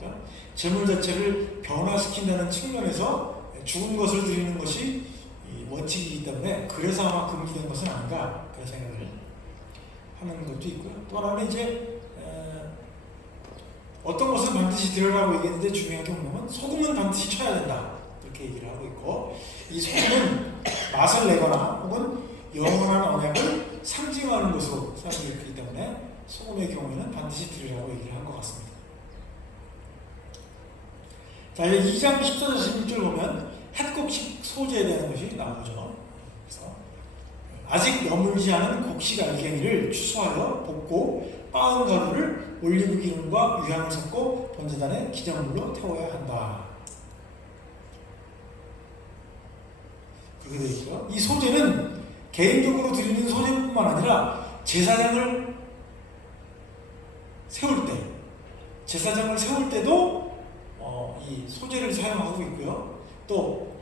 제물 자체를 변화시킨다는 측면에서 죽은 것을 드리는 것이 원칙이기 때문에 그래서 아마 금지된 것은 아닌가 그런 생각을 하는 것도 있고요. 또 하나는 이제 어떤 것을 반드시 드리라고 얘기했는데 중요한 게 뭐냐면 소금은 반드시 쳐야 된다 이렇게 얘기를 하고 있고 이 소금은 맛을 내거나 혹은 영원한 언약을 상징하는 것으로 사용되기 때문에 소금의 경우에는 반드시 드리라고 얘기를 한 것 같습니다. 자, 이제 2장 14절 16절 보면 햇곡식 소재에 대한 것이 나오죠. 그래서 아직 여물지 않은 곡식 알갱이를 추수하여 볶고 빻은 가루를 올리브 기름과 유향을 섞고 번제단에 기념물로 태워야 한다. 그렇게 되어 있고요. 이 소재는 개인적으로 드리는 소재뿐만 아니라 제사장을 세울 때도 이 소재를 사용하고 있고요. 또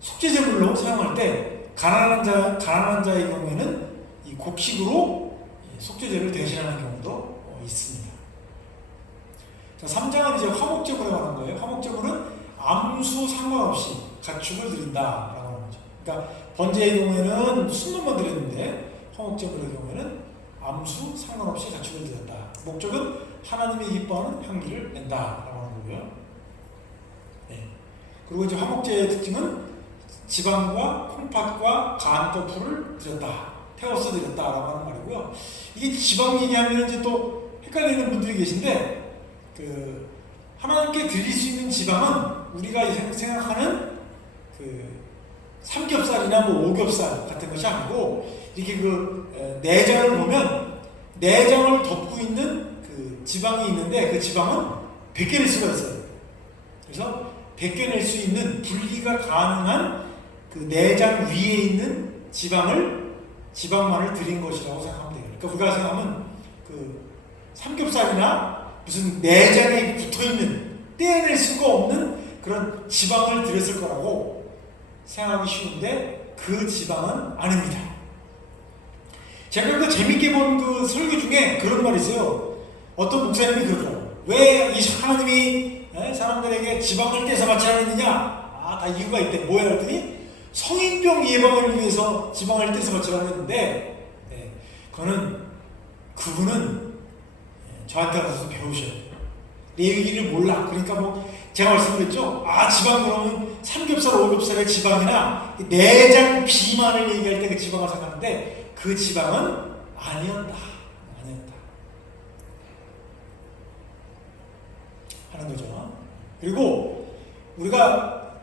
속죄제물로 사용할 때 가난한 자의 경우에는 이 곡식으로 속죄제를 대신하는 경우도 있습니다. 자, 3장은 이제 화목제물에 관한 거예요. 화목제물은 암수 상관없이 가축을 드린다라고 하는 거죠. 그러니까 번제의 경우에는 순놈만 드렸는데 화목제물의 경우에는 암수 상관없이 가축을 드렸다. 목적은 하나님이 기뻐하는 향기를 낸다라고 하는 거고요. 네. 그리고 이제 화목제의 특징은 지방과 콩팥과 간거풀을 드렸다, 태워서 드렸다라고 하는 말이고요. 이게 지방 얘기하면 이제 또 헷갈리는 분들이 계신데, 하나님께 드릴 수 있는 지방은 우리가 생각하는 삼겹살이나 오겹살 같은 것이 아니고, 이렇게 내장을 보면 내장을 덮고 있는 지방이 있는데 그 지방은 벗겨낼 수가 있어요. 그래서 벗겨낼 수 있는 분리가 가능한 내장 위에 있는 지방만을 드린 것이라고 생각하면 돼요. 그러니까 우리가 생각하면 삼겹살이나 무슨 내장에 붙어있는 떼어낼 수가 없는 그런 지방을 드렸을 거라고 생각하기 쉬운데 그 지방은 아닙니다. 제가 그 재밌게 본 그 설교 중에 그런 말이 있어요. 어떤 목사님이 그러더라고요. 왜 이 하나님이 사람들에게 지방을 떼서 바쳐야 했느냐? 다 이유가 있대. 뭐야? 그랬더니 성인병 예방을 위해서 지방을 떼서 바치라고 했는데, 그분은 저한테 가서 배우셔요. 내 얘기를 몰라. 그러니까 뭐 제가 말씀드렸죠. 지방 그러면 삼겹살, 오겹살의 지방이나 내장 비만을 얘기할 때 그 지방을 생각하는데 그 지방은 아니었다. 하는 거죠. 그리고 우리가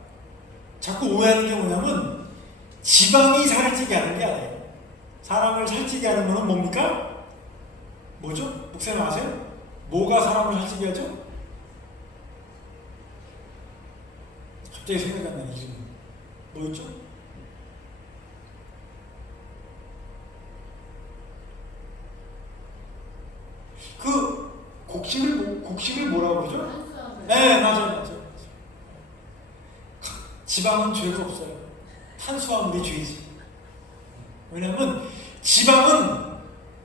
자꾸 오해하는 게 뭐냐면 지방이 살을 찌게 하는 게 아니에요. 사람을 살찌게 하는 거는 뭡니까? 뭐죠? 목사님 아세요? 뭐가 사람을 살찌게 하죠? 갑자기 생각이 안 나는 이름 뭐였죠? 그 곡식을 뭐라고 그러죠? 네, 맞아요. 지방은 죄가 없어요. 탄수화물이 죄지. 왜냐하면 지방은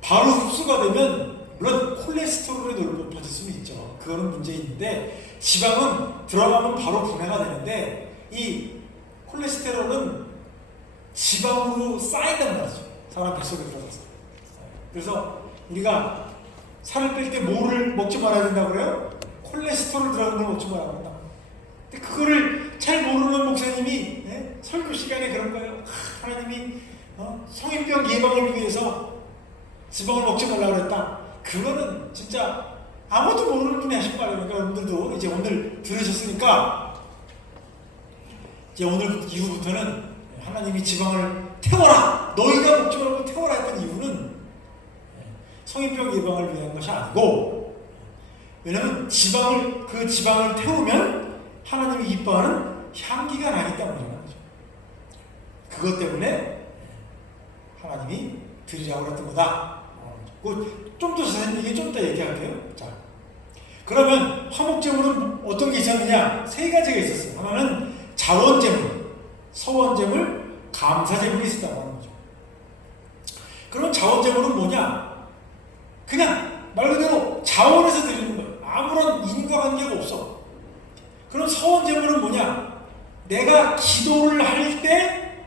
바로 흡수가 되면 물론 콜레스테롤이 높아질 수는 있죠. 그거는 문제 있는데 지방은 들어가면 바로 분해가 되는데 이 콜레스테롤은 지방으로 쌓인단 말이죠. 사람 뱃속에 들어가서. 그래서 우리가 살을 뺄 때 뭐를 먹지 말아야 된다고 그래요? 콜레스테롤 들어가는 걸 먹지 말아야 된다. 근데 그거를 잘 모르는 목사님이 설교 시간에 그런 거예요. 하나님이 성인병 예방을 위해서 지방을 먹지 말라고 그랬다. 그거는 진짜 아무도 모르는 분이 하신 말이에요. 그러니까 여러분들도 이제 오늘 들으셨으니까 이제 오늘 이후부터는 하나님이 지방을 태워라! 너희가 먹지 말고 태워라 했던 이유는 성인병 예방을 위한 것이 아니고, 왜냐하면 그 지방을 태우면 하나님이 기뻐하는 향기가 나기 때문이라는 거죠. 그것 때문에 하나님이 드리라고 했던 거다. 좀 더 자세히 이게 좀 더 얘기할게요. 자, 그러면 화목제물은 어떤 게 있었느냐? 세 가지가 있었어요. 하나는 자원제물, 서원제물, 감사제물이 있었다고 하는 거죠. 그러면 자원제물은 뭐냐? 그냥 말 그대로 자원에서 드리는 거예요. 아무런 인과관계가 없어. 그럼 서원제물은 뭐냐? 내가 기도를 할 때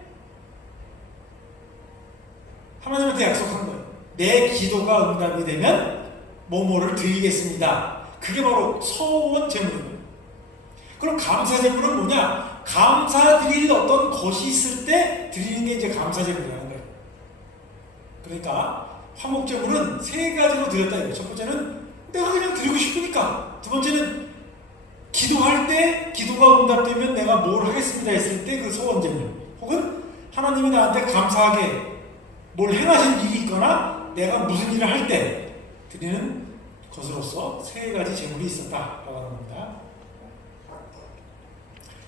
하나님한테 약속한 거예요. 내 기도가 응답이 되면 뭐뭐를 드리겠습니다. 그게 바로 서원제물이에요. 그럼 감사제물은 뭐냐? 감사드릴 어떤 것이 있을 때 드리는 게 이제 감사제물이라는 거예요. 그러니까 화목제물은 세 가지로 드렸다 이거예요. 첫 번째는 내가 그냥 드리고 싶으니까. 두 번째는 기도할 때 기도가 응답되면 내가 뭘 하겠습니다 했을 때 그 서원제물. 혹은 하나님이 나한테 감사하게 뭘 행하신 일이 있거나 내가 무슨 일을 할 때 드리는 것으로서 세 가지 제물이 있었다라고 하는 겁니다.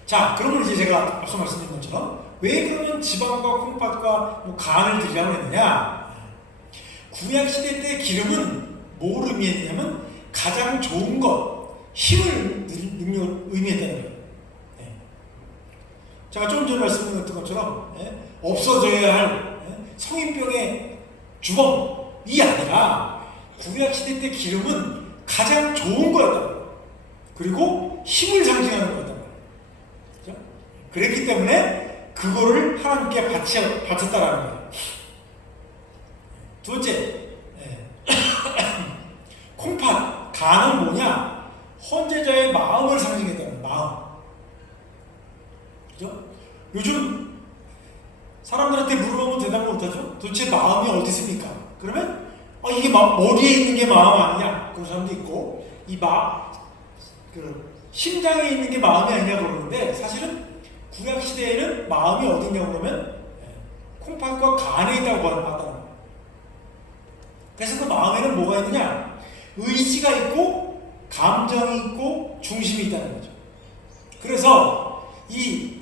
자, 그러면 이제 제가 앞서 말씀드린 것처럼 왜 그러면 지방과 콩팥과 간을 드리라고 했느냐? 구약시대 때 기름은 뭘 의미했냐면 가장 좋은 것, 힘을 의미했다는 거예요. 제가 좀 전에 말씀드렸던 것처럼 없어져야 할 성인병의 주범이 아니라 구약시대 때 기름은 가장 좋은 거였단 말이에요. 그리고 힘을 상징하는 거였단 말이에요. 그렇죠? 그랬기 때문에 그거를 하나님께 바쳤다라는 거예요. 두 번째, 콩팥, 간은 뭐냐? 헌제자의 마음을 상징했다는 마음. 그죠? 요즘 사람들한테 물어보면 대답을 못하죠? 도대체 마음이 어디 있습니까? 그러면 이게 머리에 있는 게 마음 아니냐? 그런 사람도 있고, 심장에 있는 게 마음이 아니냐 그러는데, 사실은 구약시대에는 마음이 어디 있냐고 그러면 콩팥과 간에 있다고 한다는 거예요. 그래서 그 마음에는 뭐가 있느냐? 의지가 있고 감정이 있고 중심이 있다는 거죠. 그래서 이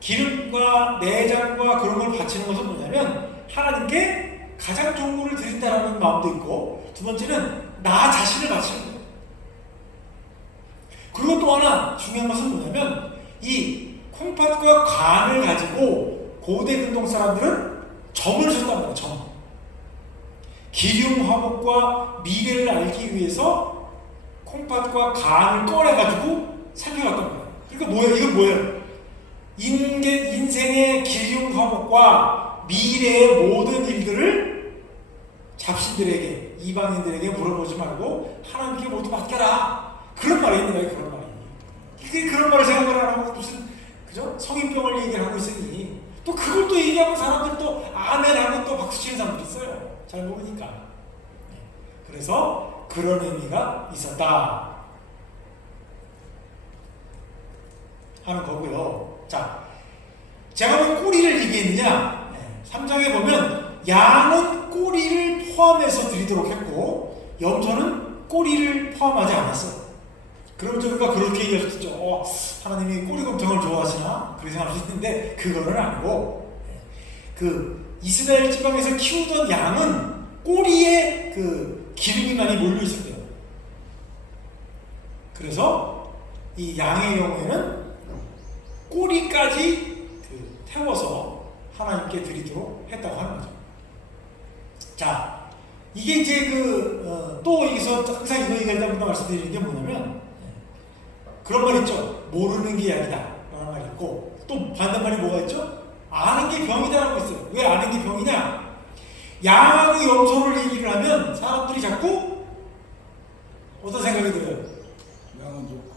기름과 내장과 그런 걸 바치는 것은 뭐냐면 하나님께 가장 좋은 것을 드린다는 마음도 있고, 두 번째는 나 자신을 바치는 거예요. 그리고 또 하나 중요한 것은 뭐냐면 이 콩팥과 간을 가지고 고대 근동 사람들은 점을 줬단 말이에요. 기륭 화목과 미래를 알기 위해서 콩팥과 간을 꺼내가지고 살펴봤던 거예요. 그러니까 뭐예요? 이건 뭐예요? 인생의 기륭 화목과 미래의 모든 일들을 잡신들에게, 이방인들에게 물어보지 말고 하나님께 모두 맡겨라. 그런 말이 있는 거예요. 그런 말이. 그런 말을 생각을 안 하고 무슨 그죠? 성인병을 얘기하고 있으니 또 그걸 또 얘기하면 사람들 또 아멘하고 또 박수치는 사람들이 있어요. 잘 모르니까. 그래서 그런 의미가 있었다 하는 거고요. 자, 제가 왜 꼬리를 얘기했느냐? 3장에 보면 양은 꼬리를 포함해서 드리도록 했고 염소는 꼬리를 포함하지 않았어요. 그러면 우리가 그렇게 얘기할 수 있죠. 하나님이 꼬리곰탕을 좋아하시나? 그렇게 생각할 수 있는데 그거는 아니고 그 이스라엘 지방에서 키우던 양은 꼬리에 그 기름이 많이 몰려 있었대요. 그래서 이 양의 경우에는 꼬리까지 태워서 하나님께 드리도록 했다고 하는 거죠. 자, 이게 이제 또 여기서 항상 이거 얘기하다 보면 말씀드리는 게 뭐냐면 그런 말 있죠. 모르는 게 약이다 라는 말이 있고 또 반대말이 뭐가 있죠? 아는 게 병이다라고 있어요. 왜 아는 게 병이냐? 양하고 염소를 얘기를 하면 사람들이 자꾸 어떤 생각이 들어요? 양은 좋고.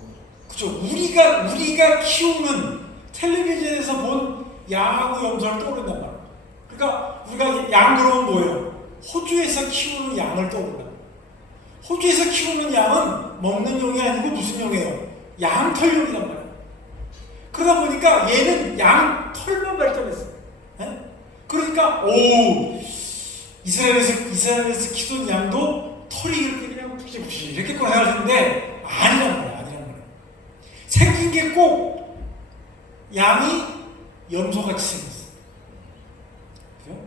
그죠? 우리가 키우는 텔레비전에서 본 양하고 염소를 떠오른단 말이에요. 그러니까 우리가 양 그러면 뭐예요? 호주에서 키우는 양을 떠오른다. 호주에서 키우는 양은 먹는 용이 아니고 무슨 용이에요? 양털용이란 말이에요. 그러다 보니까 얘는 양털만 발전했어요. 그러니까 이스라엘에서 키우는 양도 털이 이렇게 그냥 푹신푹신 이렇게 생각하는데 아니란 말이에요. 생긴 게 꼭 양이 염소같이 생겼어요. 그죠?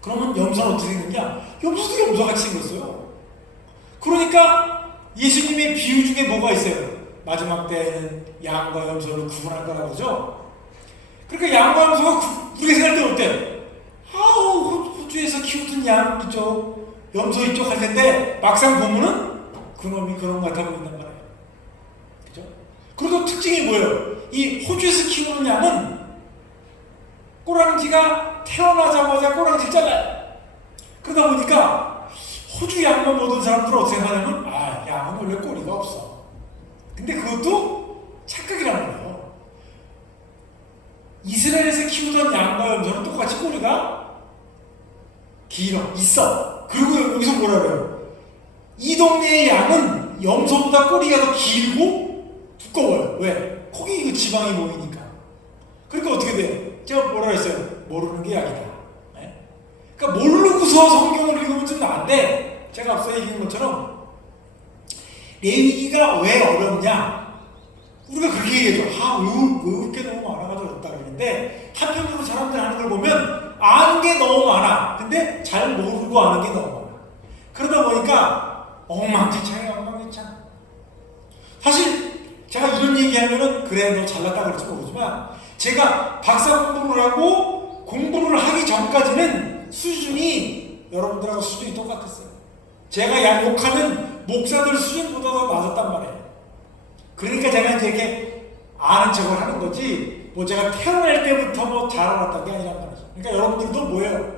그러면 염소는 어떻게 생겼냐? 염소도 염소같이 생겼어요. 그러니까 예수님의 비유 중에 뭐가 있어요? 마지막 때에는 양과 염소를 구분할 거라고 그러죠? 그러니까 양과 염소가 우리가 생각할 때 어때요? 호주에서 키우던 양 이쪽, 염소 이쪽 할 텐데 막상 보면은 그놈이 그런 것 같아 보인단 말이에요. 그죠? 그리고 특징이 뭐예요? 이 호주에서 키우는 양은 꼬랑지가 태어나자마자 꼬랑지를 잘라요. 그러다 보니까 호주 양만 보던 사람들은 어떻게 생각하냐면 양은 원래 꼬리가 없어. 근데 그것도 착각이라는 거예요. 이스라엘에서 키우던 양과 염소는 똑같이 꼬리가 있어. 그리고 여기서 뭐라 그래요? 이 동네의 양은 염소보다 꼬리가 더 길고 두꺼워요. 왜? 거기 그 지방이 모이니까. 그러니까 어떻게 돼요? 제가 뭐라 했어요? 모르는 게 약이다. 네? 그러니까 모르고서 성경을 읽으면 좀 나은데 제가 앞서 얘기한 것처럼 레위기가 왜 어렵냐? 우리가 그렇게 얘기해줘. 외울 게 너무 많아가지고 어렵다 그러는데 한편으로 사람들 하는 걸 보면 아는 게 너무 많아. 근데 잘 모르고 아는 게 너무 많아. 그러다 보니까 엉망진창이야, 엉망진창. 사실 제가 이런 얘기하면은 그래 너 잘났다 그럴지 모르지만 제가 박사 공부를 하고 공부를 하기 전까지는 수준이 여러분들하고 수준이 똑같았어요. 제가 욕하는 목사들 수준보다 더 낮았단 말이에요. 그러니까 제가 이제 이렇게 아는 척을 하는 거지 뭐 제가 태어날 때부터 뭐 잘 알았던 게 아니란 말이죠. 그러니까 여러분들도 뭐예요?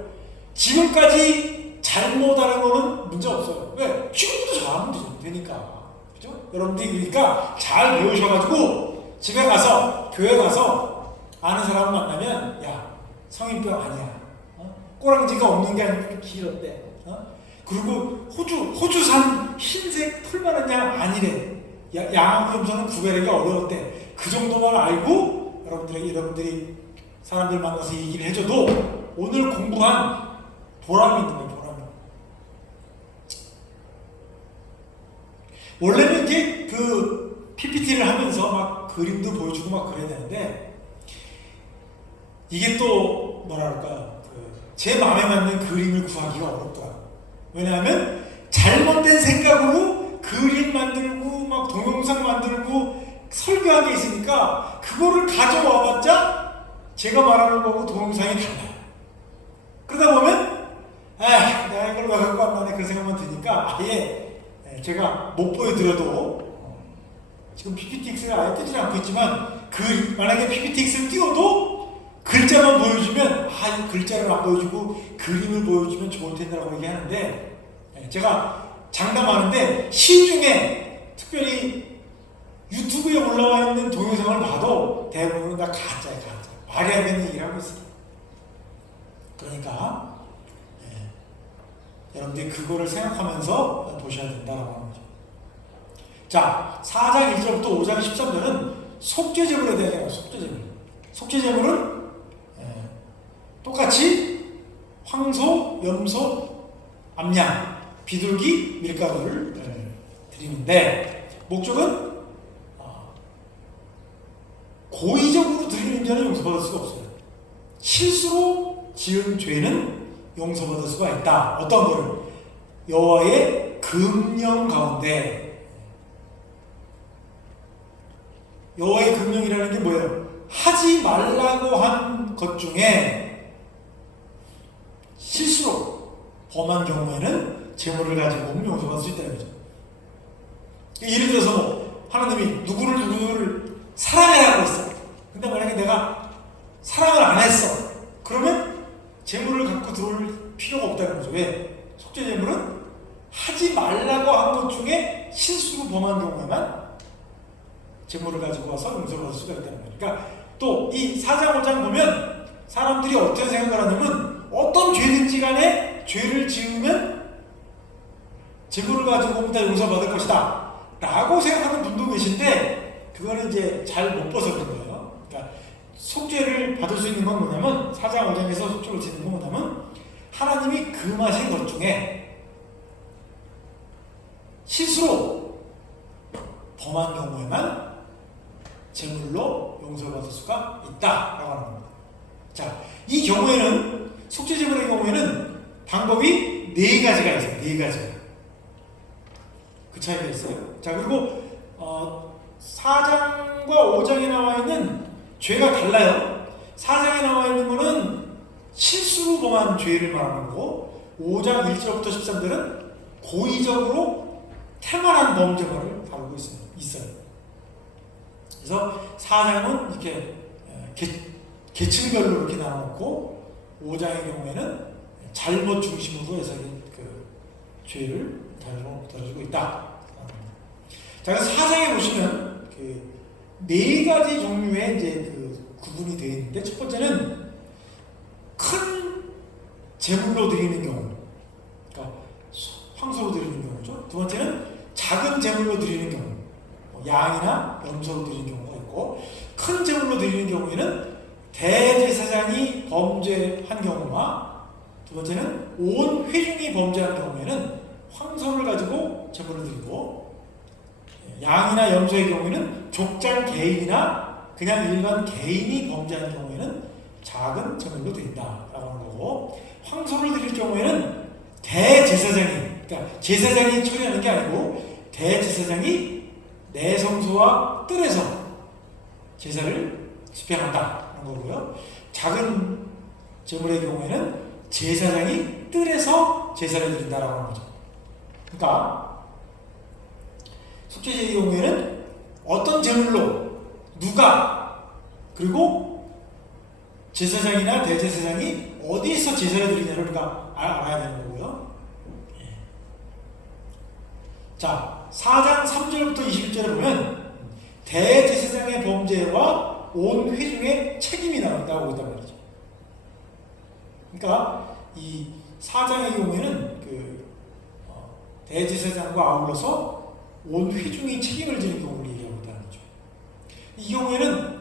지금까지 잘못하는 거는 문제 없어요. 왜? 지금부터 잘하면 되니까. 그죠? 여러분들이 그러니까 잘 배우셔가지고 집에 가서 교회 가서 아는 사람 만나면 야 성인병 아니야. 꼬랑지가 없는 게 아니고 길었대. 그리고 호주산 흰색 털만한 양 아니래. 양하고 염소는 구별하기가 어려웠대. 그 정도만 알고 여러분들이 사람들 만나서 얘기를 해줘도 오늘 공부한 보람이 있는 거예요. 보람이. 원래는 이게 그 PPT를 하면서 막 그림도 보여주고 막 그래야 되는데 이게 또 뭐랄까 제 마음에 맞는 그림을 구하기가 어렵더라고요. 왜냐하면 잘못된 생각으로 그림 만들고 막 동영상 만들고 설교한 게 있으니까 그거를 가져와봤자 제가 말하는 거하고 동영상이 달라요. 그러다 보면 내가 이걸 왜 갖고 왔나 그 생각만 드니까 아예 제가 못 보여드려도 지금 PPTX가 아예 뜨지 않고 있지만 만약에 PPTX를 띄워도 글자만 보여주면 이 글자를 안 보여주고 그림을 보여주면 좋을 텐데라고 얘기하는데 제가 장담하는데 시중에 특별히 유튜브에 올라와 있는 동영상을 봐도 대부분 다 가짜야 가짜. 말이 안 되는 얘기를 하고 있어요. 그러니까 여러분들이 그거를 생각하면서 보셔야 된다라고 하는 거죠. 자, 4장 1절부터 5장 13절은 속죄제물에 대한 얘기예요. 속죄제물. 속죄제물은 똑같이 황소, 염소, 암양, 비둘기, 밀가루를 드리는데 목적은 고의적으로 드리는 자는 용서받을 수가 없어요. 실수로 지은 죄는 용서받을 수가 있다. 어떤 거를? 여호와의 금령 가운데. 여호와의 금령이라는 게 뭐예요? 하지 말라고 한 것 중에 실수로 범한 경우에는 재물을 가지고 오면 용서받을 수 있다는 거죠. 예를 들어서 하나님이 누구를 사랑해라고 했어. 근데 만약에 내가 사랑을 안 했어. 그러면 재물을 갖고 들어올 필요가 없다는 거죠. 왜? 속죄재물은 하지 말라고 한 것 중에 실수로 범한 경우에만 재물을 가지고 와서 용서받을 수가 있다는 거예요. 그러니까 또 이 4장 5장 보면 사람들이 어떤 생각을 하냐면 어떤 죄든지 간에 죄를 지으면 재물을 가지고 오면 다 용서받을 것이다 라고 생각하는 분도 계신데 그거는 이제 잘 못 봐서 그런 거예요. 그러니까 속죄를 받을 수 있는 건 뭐냐면 4장 5장에서 속죄를 받을 수 있는 건 뭐냐면 하나님이 금하신 것 중에 실수로 범한 경우에만 제물로 용서받을 수가 있다라고 하는 겁니다. 자, 이 경우에는 속죄제물의 경우에는 방법이 4가지가 있어요. 4가지. 그 차이가 있어요. 자, 그리고 4장과 5장에 나와 있는 죄가 달라요. 4장에 나와 있는 거는 실수로 범한 죄를 말하는 거고 5장 1절부터 13절은 고의적으로 태만한 범죄를 다루고 있어요. 그래서 4장은 이렇게 계층별로 이렇게 나눠놓고 5장의 경우에는 잘못 중심으로 해서 그 죄를 다루고 있다. 자, 그래서 4장에 보시면 그 4가지 종류의 이제 그 구분이 되어 있는데 첫 번째는 큰 제물로 드리는 경우, 그러니까 황소로 드리는 경우죠. 두 번째는 작은 제물로 드리는 경우, 양이나 염소로 드리는 경우가 있고, 큰 제물로 드리는 경우에는 대제사장이 범죄한 경우와 두 번째는 온 회중이 범죄한 경우에는 황소를 가지고 제물을 드리고, 양이나 염소의 경우에는 족장 개인이나 그냥 일반 개인이 범죄한 경우에는 작은 제물로 드린다라고 하는 거고, 황소를 드릴 경우에는 대제사장이, 그러니까 제사장이 처리하는 게 아니고 대제사장이 내성소와 뜰에서 제사를 집행한다는 거고요. 작은 제물의 경우에는 제사장이 뜰에서 제사를 드린다라고 하는 거죠. 그러니까 속죄제의 경우에는 어떤 제물로 누가 그리고 제사장이나 대제사장이 어디에서 제사를 드리냐를 우리가 알아야 되는 거고요. 자, 4장 3절부터 21절에 보면 대제사장의 범죄와 온 회중의 책임이 나온다고 있단 말이죠. 그러니까 이 4장의 경우에는 그 대제사장과 아울러서 온 회중이 책임을 지는 경우를 얘기하고 있다는 거죠. 이 경우에는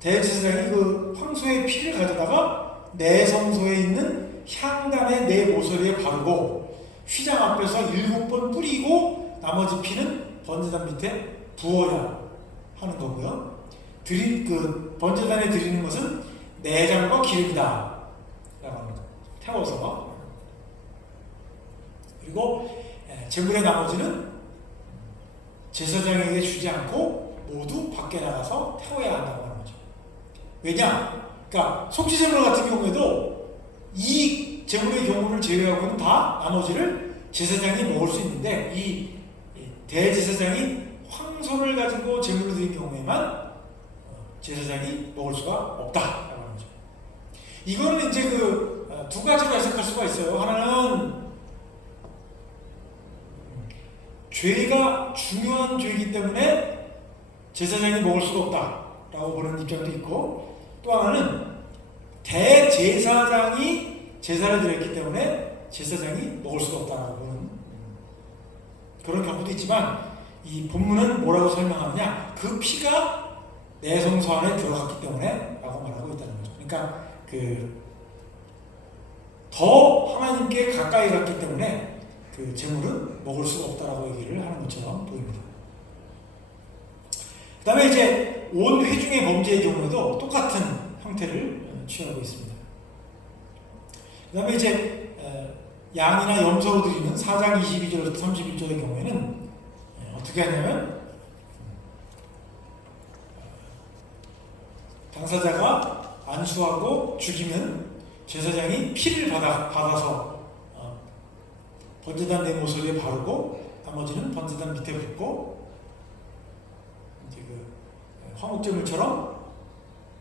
대제사장이 그 황소의 피를 가져다가 내성소에 있는 향단의 네 모서리에 바르고 휘장 앞에서 7번 뿌리고 나머지 피는 번제단 밑에 부어야 하는 거고요. 그 번제단에 드리는 것은 내장과 기름이다 라고 합니다. 태워서. 그리고 제물의 나머지는 제사장에게 주지 않고 모두 밖에 나가서 태워야 한다고 하는 거죠. 왜냐? 그러니까 속죄제물 같은 경우에도 이 재물의 경우를 제외하고는 다 나머지를 제사장이 먹을 수 있는데 이 대제사장이 황소를 가지고 재물을 드린 경우에만 제사장이 먹을 수가 없다라고 하는 거죠. 이거는 이제 그 두 가지로 해석할 수가 있어요. 하나는 죄가 중요한 죄이기 때문에 제사장이 먹을 수가 없다라고 보는 입장도 있고, 또 하나는 대제사장이 제사를 드렸기 때문에 제사장이 먹을 수가 없다라고 보는 그런 경우도 있지만, 이 본문은 뭐라고 설명하느냐, 그 피가 내 성소 안에 들어갔기 때문에 라고 말하고 있다는 거죠. 그러니까 더 하나님께 가까이 갔기 때문에 그 재물은 먹을 수가 없다라고 얘기를 하는 것처럼 보입니다. 그 다음에 이제 온 회중의 범죄의 경우에도 똑같은 형태를 취하고 있습니다. 그 다음에 이제 양이나 염소로 드리는 4장 22절에서 31절의 경우에는 어떻게 하냐면, 당사자가 안수하고 죽이면 제사장이 피를 받아서 번제단 네모서리에 바르고 나머지는 번제단 밑에 붓고, 이제 그 화목제물처럼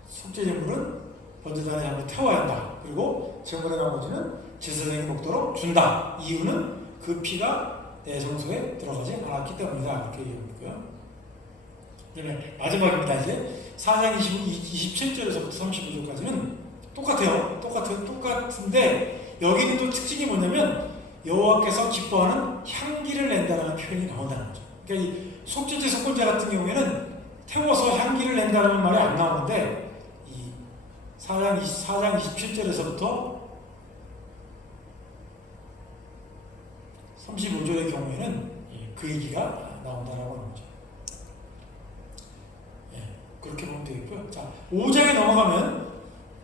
속죄제물은 번제단에 한번 태워야 한다. 그리고 제물의 나머지는 제사장이 먹도록 준다. 이유는 그 피가 내 성소에 들어가지 않았기 때문이다. 이렇게 얘기합니다요. 그다음에 마지막입니다. 이제 4장 27절에서부터 35절까지는 똑같은데 여기는 또 특징이 뭐냐면 여호와께서 기뻐하는 향기를 낸다라는 표현이 나온다는 거죠. 그러니까 이 속죄제 속건제 같은 경우에는 태워서 향기를 낸다는 말이 안 나오는데, 이 4장 27절에서부터 35절의 경우에는 그 얘기가 나온다라고 하는 거죠. 그렇게 보면 되겠고요. 자, 5장에 넘어가면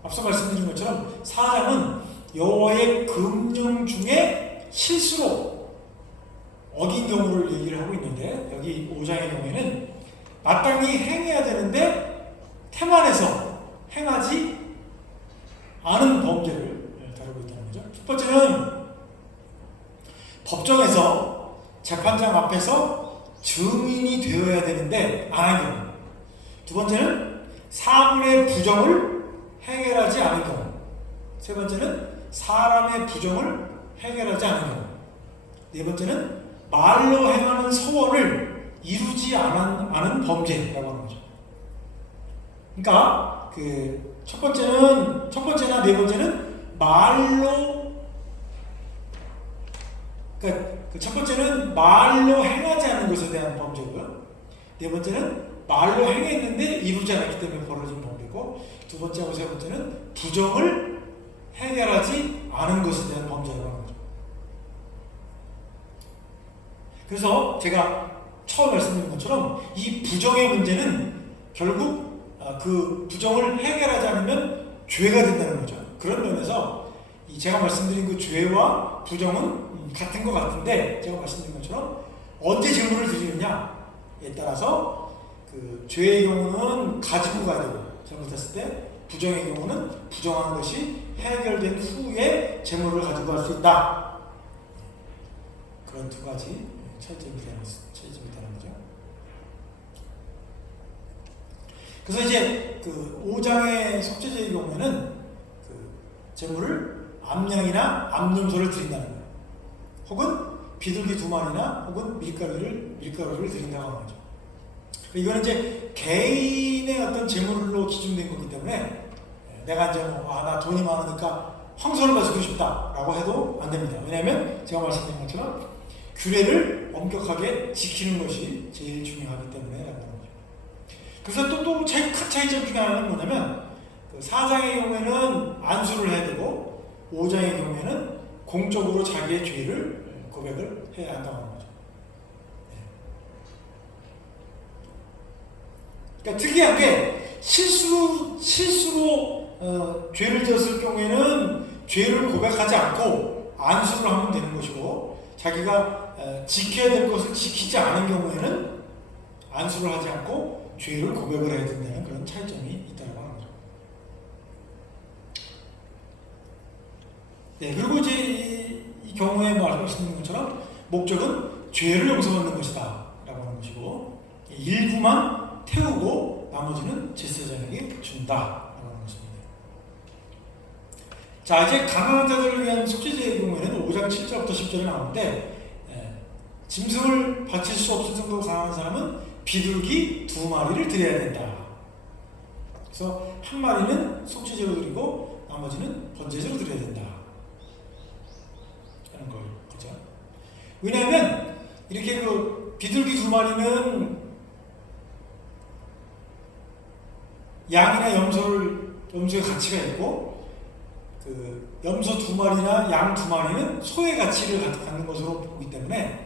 앞서 말씀드린 것처럼 4장은 여호와의 금령 중에 실수로 어긴 경우를 얘기를 하고 있는데, 여기 5장의 경우에는 마땅히 행해야 되는데 태만해서 행하지 않은 범죄를 다루고 있다는 거죠. 첫 번째는 법정에서 재판장 앞에서 증인이 되어야 되는데 안 한 경우. 두 번째는 사물의 부정을 해결하지 않은 경우. 세 번째는 사람의 부정을 해결하지 않은 경우. 네 번째는 말로 행하는 서원을 이루지 않은 범죄라고 하는 거죠. 그러니까 첫 번째나 네 번째는 말로, 그러니까 첫 번째는 말로 행하지 않는 것에 대한 범죄고요. 네 번째는 말로 행했는데 이루지 않았기 때문에 벌어진 범죄고, 두 번째하고 세 번째는 부정을 해결하지 않은 것에 대한 범죄라고 하는 거죠. 그래서 제가 처음 말씀드린 것처럼 이 부정의 문제는 결국 그 부정을 해결하지 않으면 죄가 된다는 거죠. 그런 면에서 제가 말씀드린 그 죄와 부정은 같은 것 같은데, 제가 말씀드린 것처럼 언제 제물을 드리느냐에 따라서 그 죄의 경우는 가지고 가야 되고, 잘못했을 때 부정의 경우는 부정하는 것이 해결된 후에 제물을 가지고 갈 수 있다. 그런 두 가지 차이점이 있다는 거죠. 그래서 이제 그 5장의 속죄제의 경우에는 그 제물을 암양이나 암염소를 드린다는 거예요. 혹은 비둘기 2마리나 혹은 밀가루를 드린다고 하는 거죠. 이거는 이제 개인의 어떤 제물로 기준된 거기 때문에 내가 이제 나 돈이 많으니까 황소를 가지고 싶다라고 해도 안 됩니다. 왜냐하면 제가 말씀드린 것처럼 규례를 엄격하게 지키는 것이 제일 중요하기 때문에 라고 하는 거죠. 그래서 또 큰 차이점 중에 하나는 뭐냐면, 그 4장의 경우에는 안수를 해야 되고 5장의 경우에는 공적으로 자기의 죄를 고백을 해야 한다고 하는 거죠. 그러니까 특이한 게 실수로 죄를 지었을 경우에는 죄를 고백하지 않고 안수를 하면 되는 것이고, 자기가 지켜야 될 것을 지키지 않은 경우에는 안수를 하지 않고 죄를 고백을 해야 된다는 그런 차이점이 있다고 하는 거죠. 네, 그리고 이제 이 경우에 말씀드린 것처럼 목적은 죄를 용서받는 것이다 라고 하는 것이고, 일부만 태우고 나머지는 제사장에게 준다 라고 하는 것입니다. 자, 이제 가난한 자들을 위한 속죄제의 경우에는 5장 7절부터 10절에 나오는데, 짐승을 바칠 수 없을 정도로 가난한 사람은 비둘기 2마리를 드려야 된다. 그래서 한 마리는 속죄제로 드리고 나머지는 번제제로 드려야 된다 하는 거죠. 왜냐하면 이렇게 그 비둘기 2마리는 양이나 염소의 가치가 있고, 그 염소 2마리나 양 2마리는 소의 가치를 갖는 것으로 보기 때문에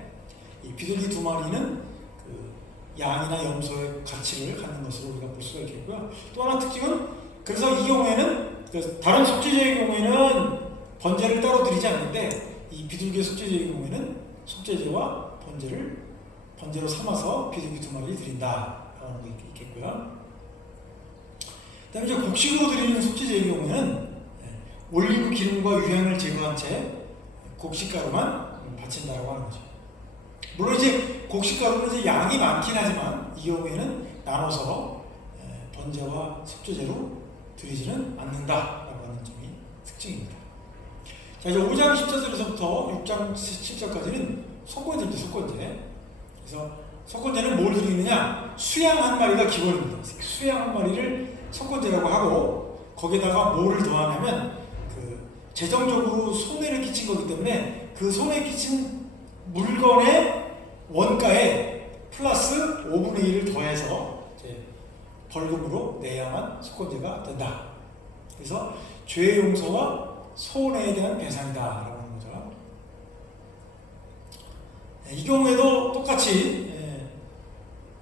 이 비둘기 2마리는 그 양이나 염소의 가치를 갖는 것으로 우리가 볼 수가 있겠고요. 또 하나 특징은, 그래서 이 경우에는 다른 속죄제의 경우에는 번제를 따로 드리지 않는데, 이 비둘기 속죄제의 경우에는 속죄제와 번제로 삼아서 비둘기 2마리를 드린다라는 게 있겠고요. 그 다음에 이제 곡식으로 드리는 속죄제의 경우에는 올리브 기름과 유향을 제거한 채 곡식가루만 바친다라고 하는 거죠. 물론 이제 곡식가루는 이제 양이 많긴 하지만 이 경우에는 나눠서 번제와 속죄제로 드리지는 않는다라고 하는 점이 특징입니다. 자, 이제 5장 14절에서부터 6장 7절까지는 속건제입니다. 속건제. 그래서 속건제는 뭘 드리느냐? 수양 한 마리가 기본입니다. 수양 한 마리를 속건제라고 하고, 거기에다가 뭐를 더하냐면 재정적으로 손해를 끼친 거기 때문에 그 손해 끼친 물건의 원가에 플러스 5분의 1을 더해서 이제 벌금으로 내야만 속건제가 된다. 그래서 죄 용서와 손해에 대한 배상이다 라고 하는 거죠. 이 경우에도 똑같이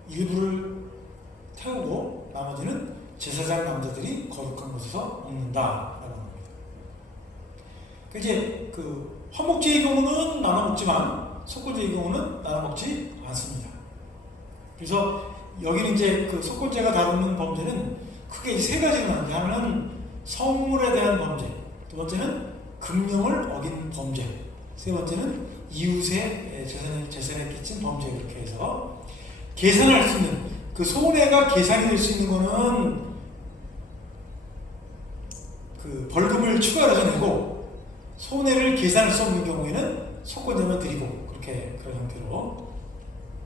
일부를 태우고 나머지는 제사장 남자들이 거룩한 곳에서 먹는다 라고 합니다. 이제 그 화목제의 경우는 나눠 먹지만 속건제의 경우는 나눠 먹지 않습니다. 그래서 여기는 이제 그 속건제가 다루는 범죄는 크게 세 가지가 나는데, 하나는 성물에 대한 범죄, 두 번째는 금령을 어긴 범죄, 세 번째는 이웃의 재산에 끼친 범죄. 이렇게 해서 계산할 수 있는, 그 손해가 계산이 될 수 있는 거는 그 벌금을 추가해서 내고, 손해를 계산할 수 없는 경우에는 속건제만 드리고, 그렇게 그런 형태로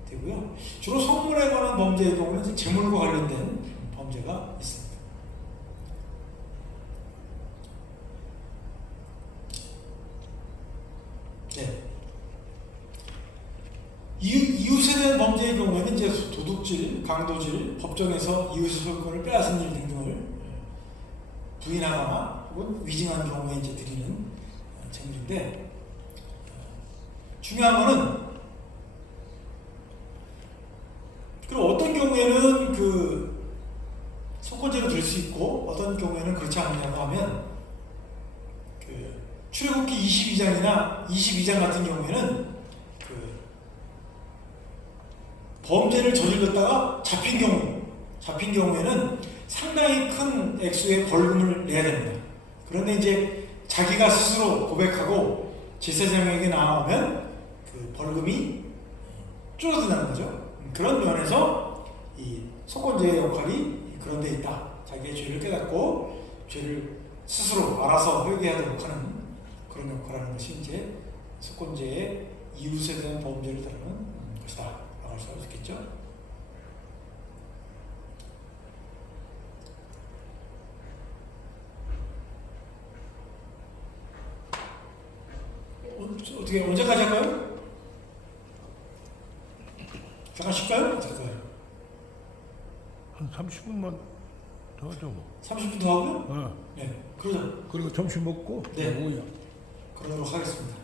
되고요. 주로 성물에 관한 범죄의 경우는 재물과 관련된 범죄가 있습니다. 네. 이웃에 대한 범죄의 경우에는 이제 도둑질, 강도질, 법정에서 이웃의 소유권을 빼앗은 일 등등을 부인하거나 혹은 위증한 경우에 이제 드리는 재물인데, 중요한 거는, 그리고 어떤 경우에는 그 속건제로 될 수 있고 어떤 경우에는 그렇지 않느냐고 하면, 그 출애굽기 22장이나 22장 같은 경우에는 그 범죄를 저질렀다가 잡힌 경우에는 상당히 큰 액수의 벌금을 내야 됩니다. 그런데 이제 자기가 스스로 고백하고 제사장에게 나오면 그 벌금이 줄어든다는 거죠. 그런 면에서 이 속건제의 역할이 그런 데 있다. 자기의 죄를 깨닫고 죄를 스스로 알아서 회개하도록 하는 그런 역할을 하는 것이 이제 속건제의 이웃에 대한 범죄를 다루는 것이다 라고 할 수가 있겠죠. 어떻게 언제까지 할까요? 잠깐 쉴까요? 어떻게 할까요? 한 30분만 더 하죠. 30분 더 하고요? 네, 그러자. 그리고 점심 먹고 네, 오후야. 그러도록 하겠습니다.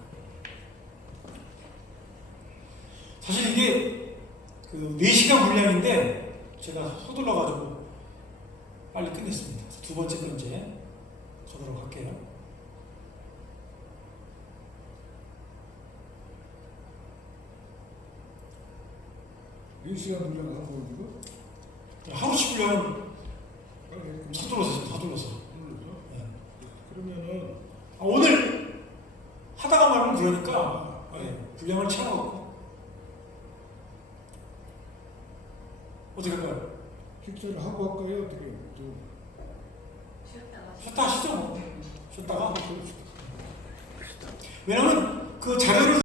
사실 이게 그 4시간 분량인데 제가 서둘러가지고 빨리 끝냈습니다. 두 번째 건제 가도록 할게요. 몇 시간 분량 하고 이거? 하루씩 분량은 서둘러서. 네. 그러면은 오늘 그러니까 분량을 채워갖고 어떻게 할까요? 식사를 하고 할까요? 어떻게 해요? 쉬었다 하시죠. 쉬었다가 왜냐면 그 자료를